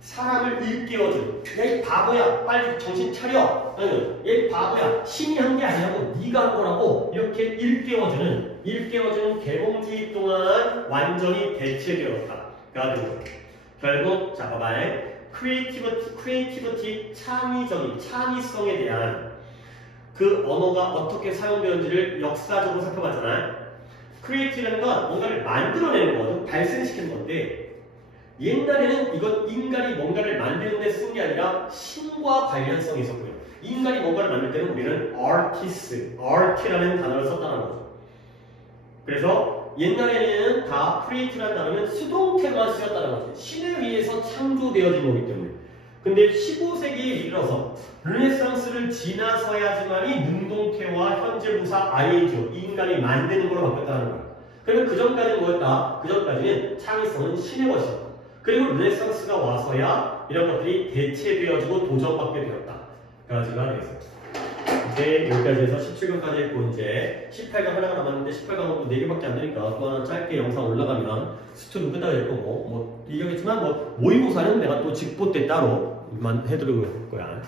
사람을 일깨워주는. 야, 이 바보야, 빨리 정신 차려. 아니, 얘 바보야, 신이 한 게 아니라고, 네가 한 거라고. 이렇게 일깨워주는 계몽주의 동안 완전히 대체되었다가 된 거예요. 결국 자 봐봐요. 크리에이티비티, 창의성에 대한 그 언어가 어떻게 사용되었는지를 역사적으로 살펴봤잖아요. 크리에이티브라는 건 뭔가를 만들어내는 거거든, 발생시키는 건데, 옛날에는 이건 인간이 뭔가를 만드는 데 쓴 게 아니라 신과 관련성이 있었고요. 인간이 뭔가를 만들 때는 우리는 art라는 단어를 썼다는 거죠. 그래서 옛날에는 다 크리에이티브라는 단어는 수동태만 쓰였다는 거죠. 신에 의해서 창조되어진 거기 때문에. 근데 15세기에 이르러서 르네상스를 지나서야지만이 능동태와 현재분사 ing로 인간이 만드는 걸로 바뀌었다는 거예요. 그러면 그 전까지는 뭐였다? 그 전까지는 창의성은 신의 것이었다. 그리고 르네상스가 와서야 이런 것들이 대체되어지고 도전받게 되었다. 가지가 되겠습니다. 이제 여기까지 해서 17강까지 했고 이제 18강 하나가 남았는데 18강은 4개밖에 안 되니까 또 하나 짧게 영상 올라가면 수트는 끝나게 될 거고 뭐 얘기하겠지만 뭐 모의고사는 내가 또 직보 때 따로 해드릴 거야.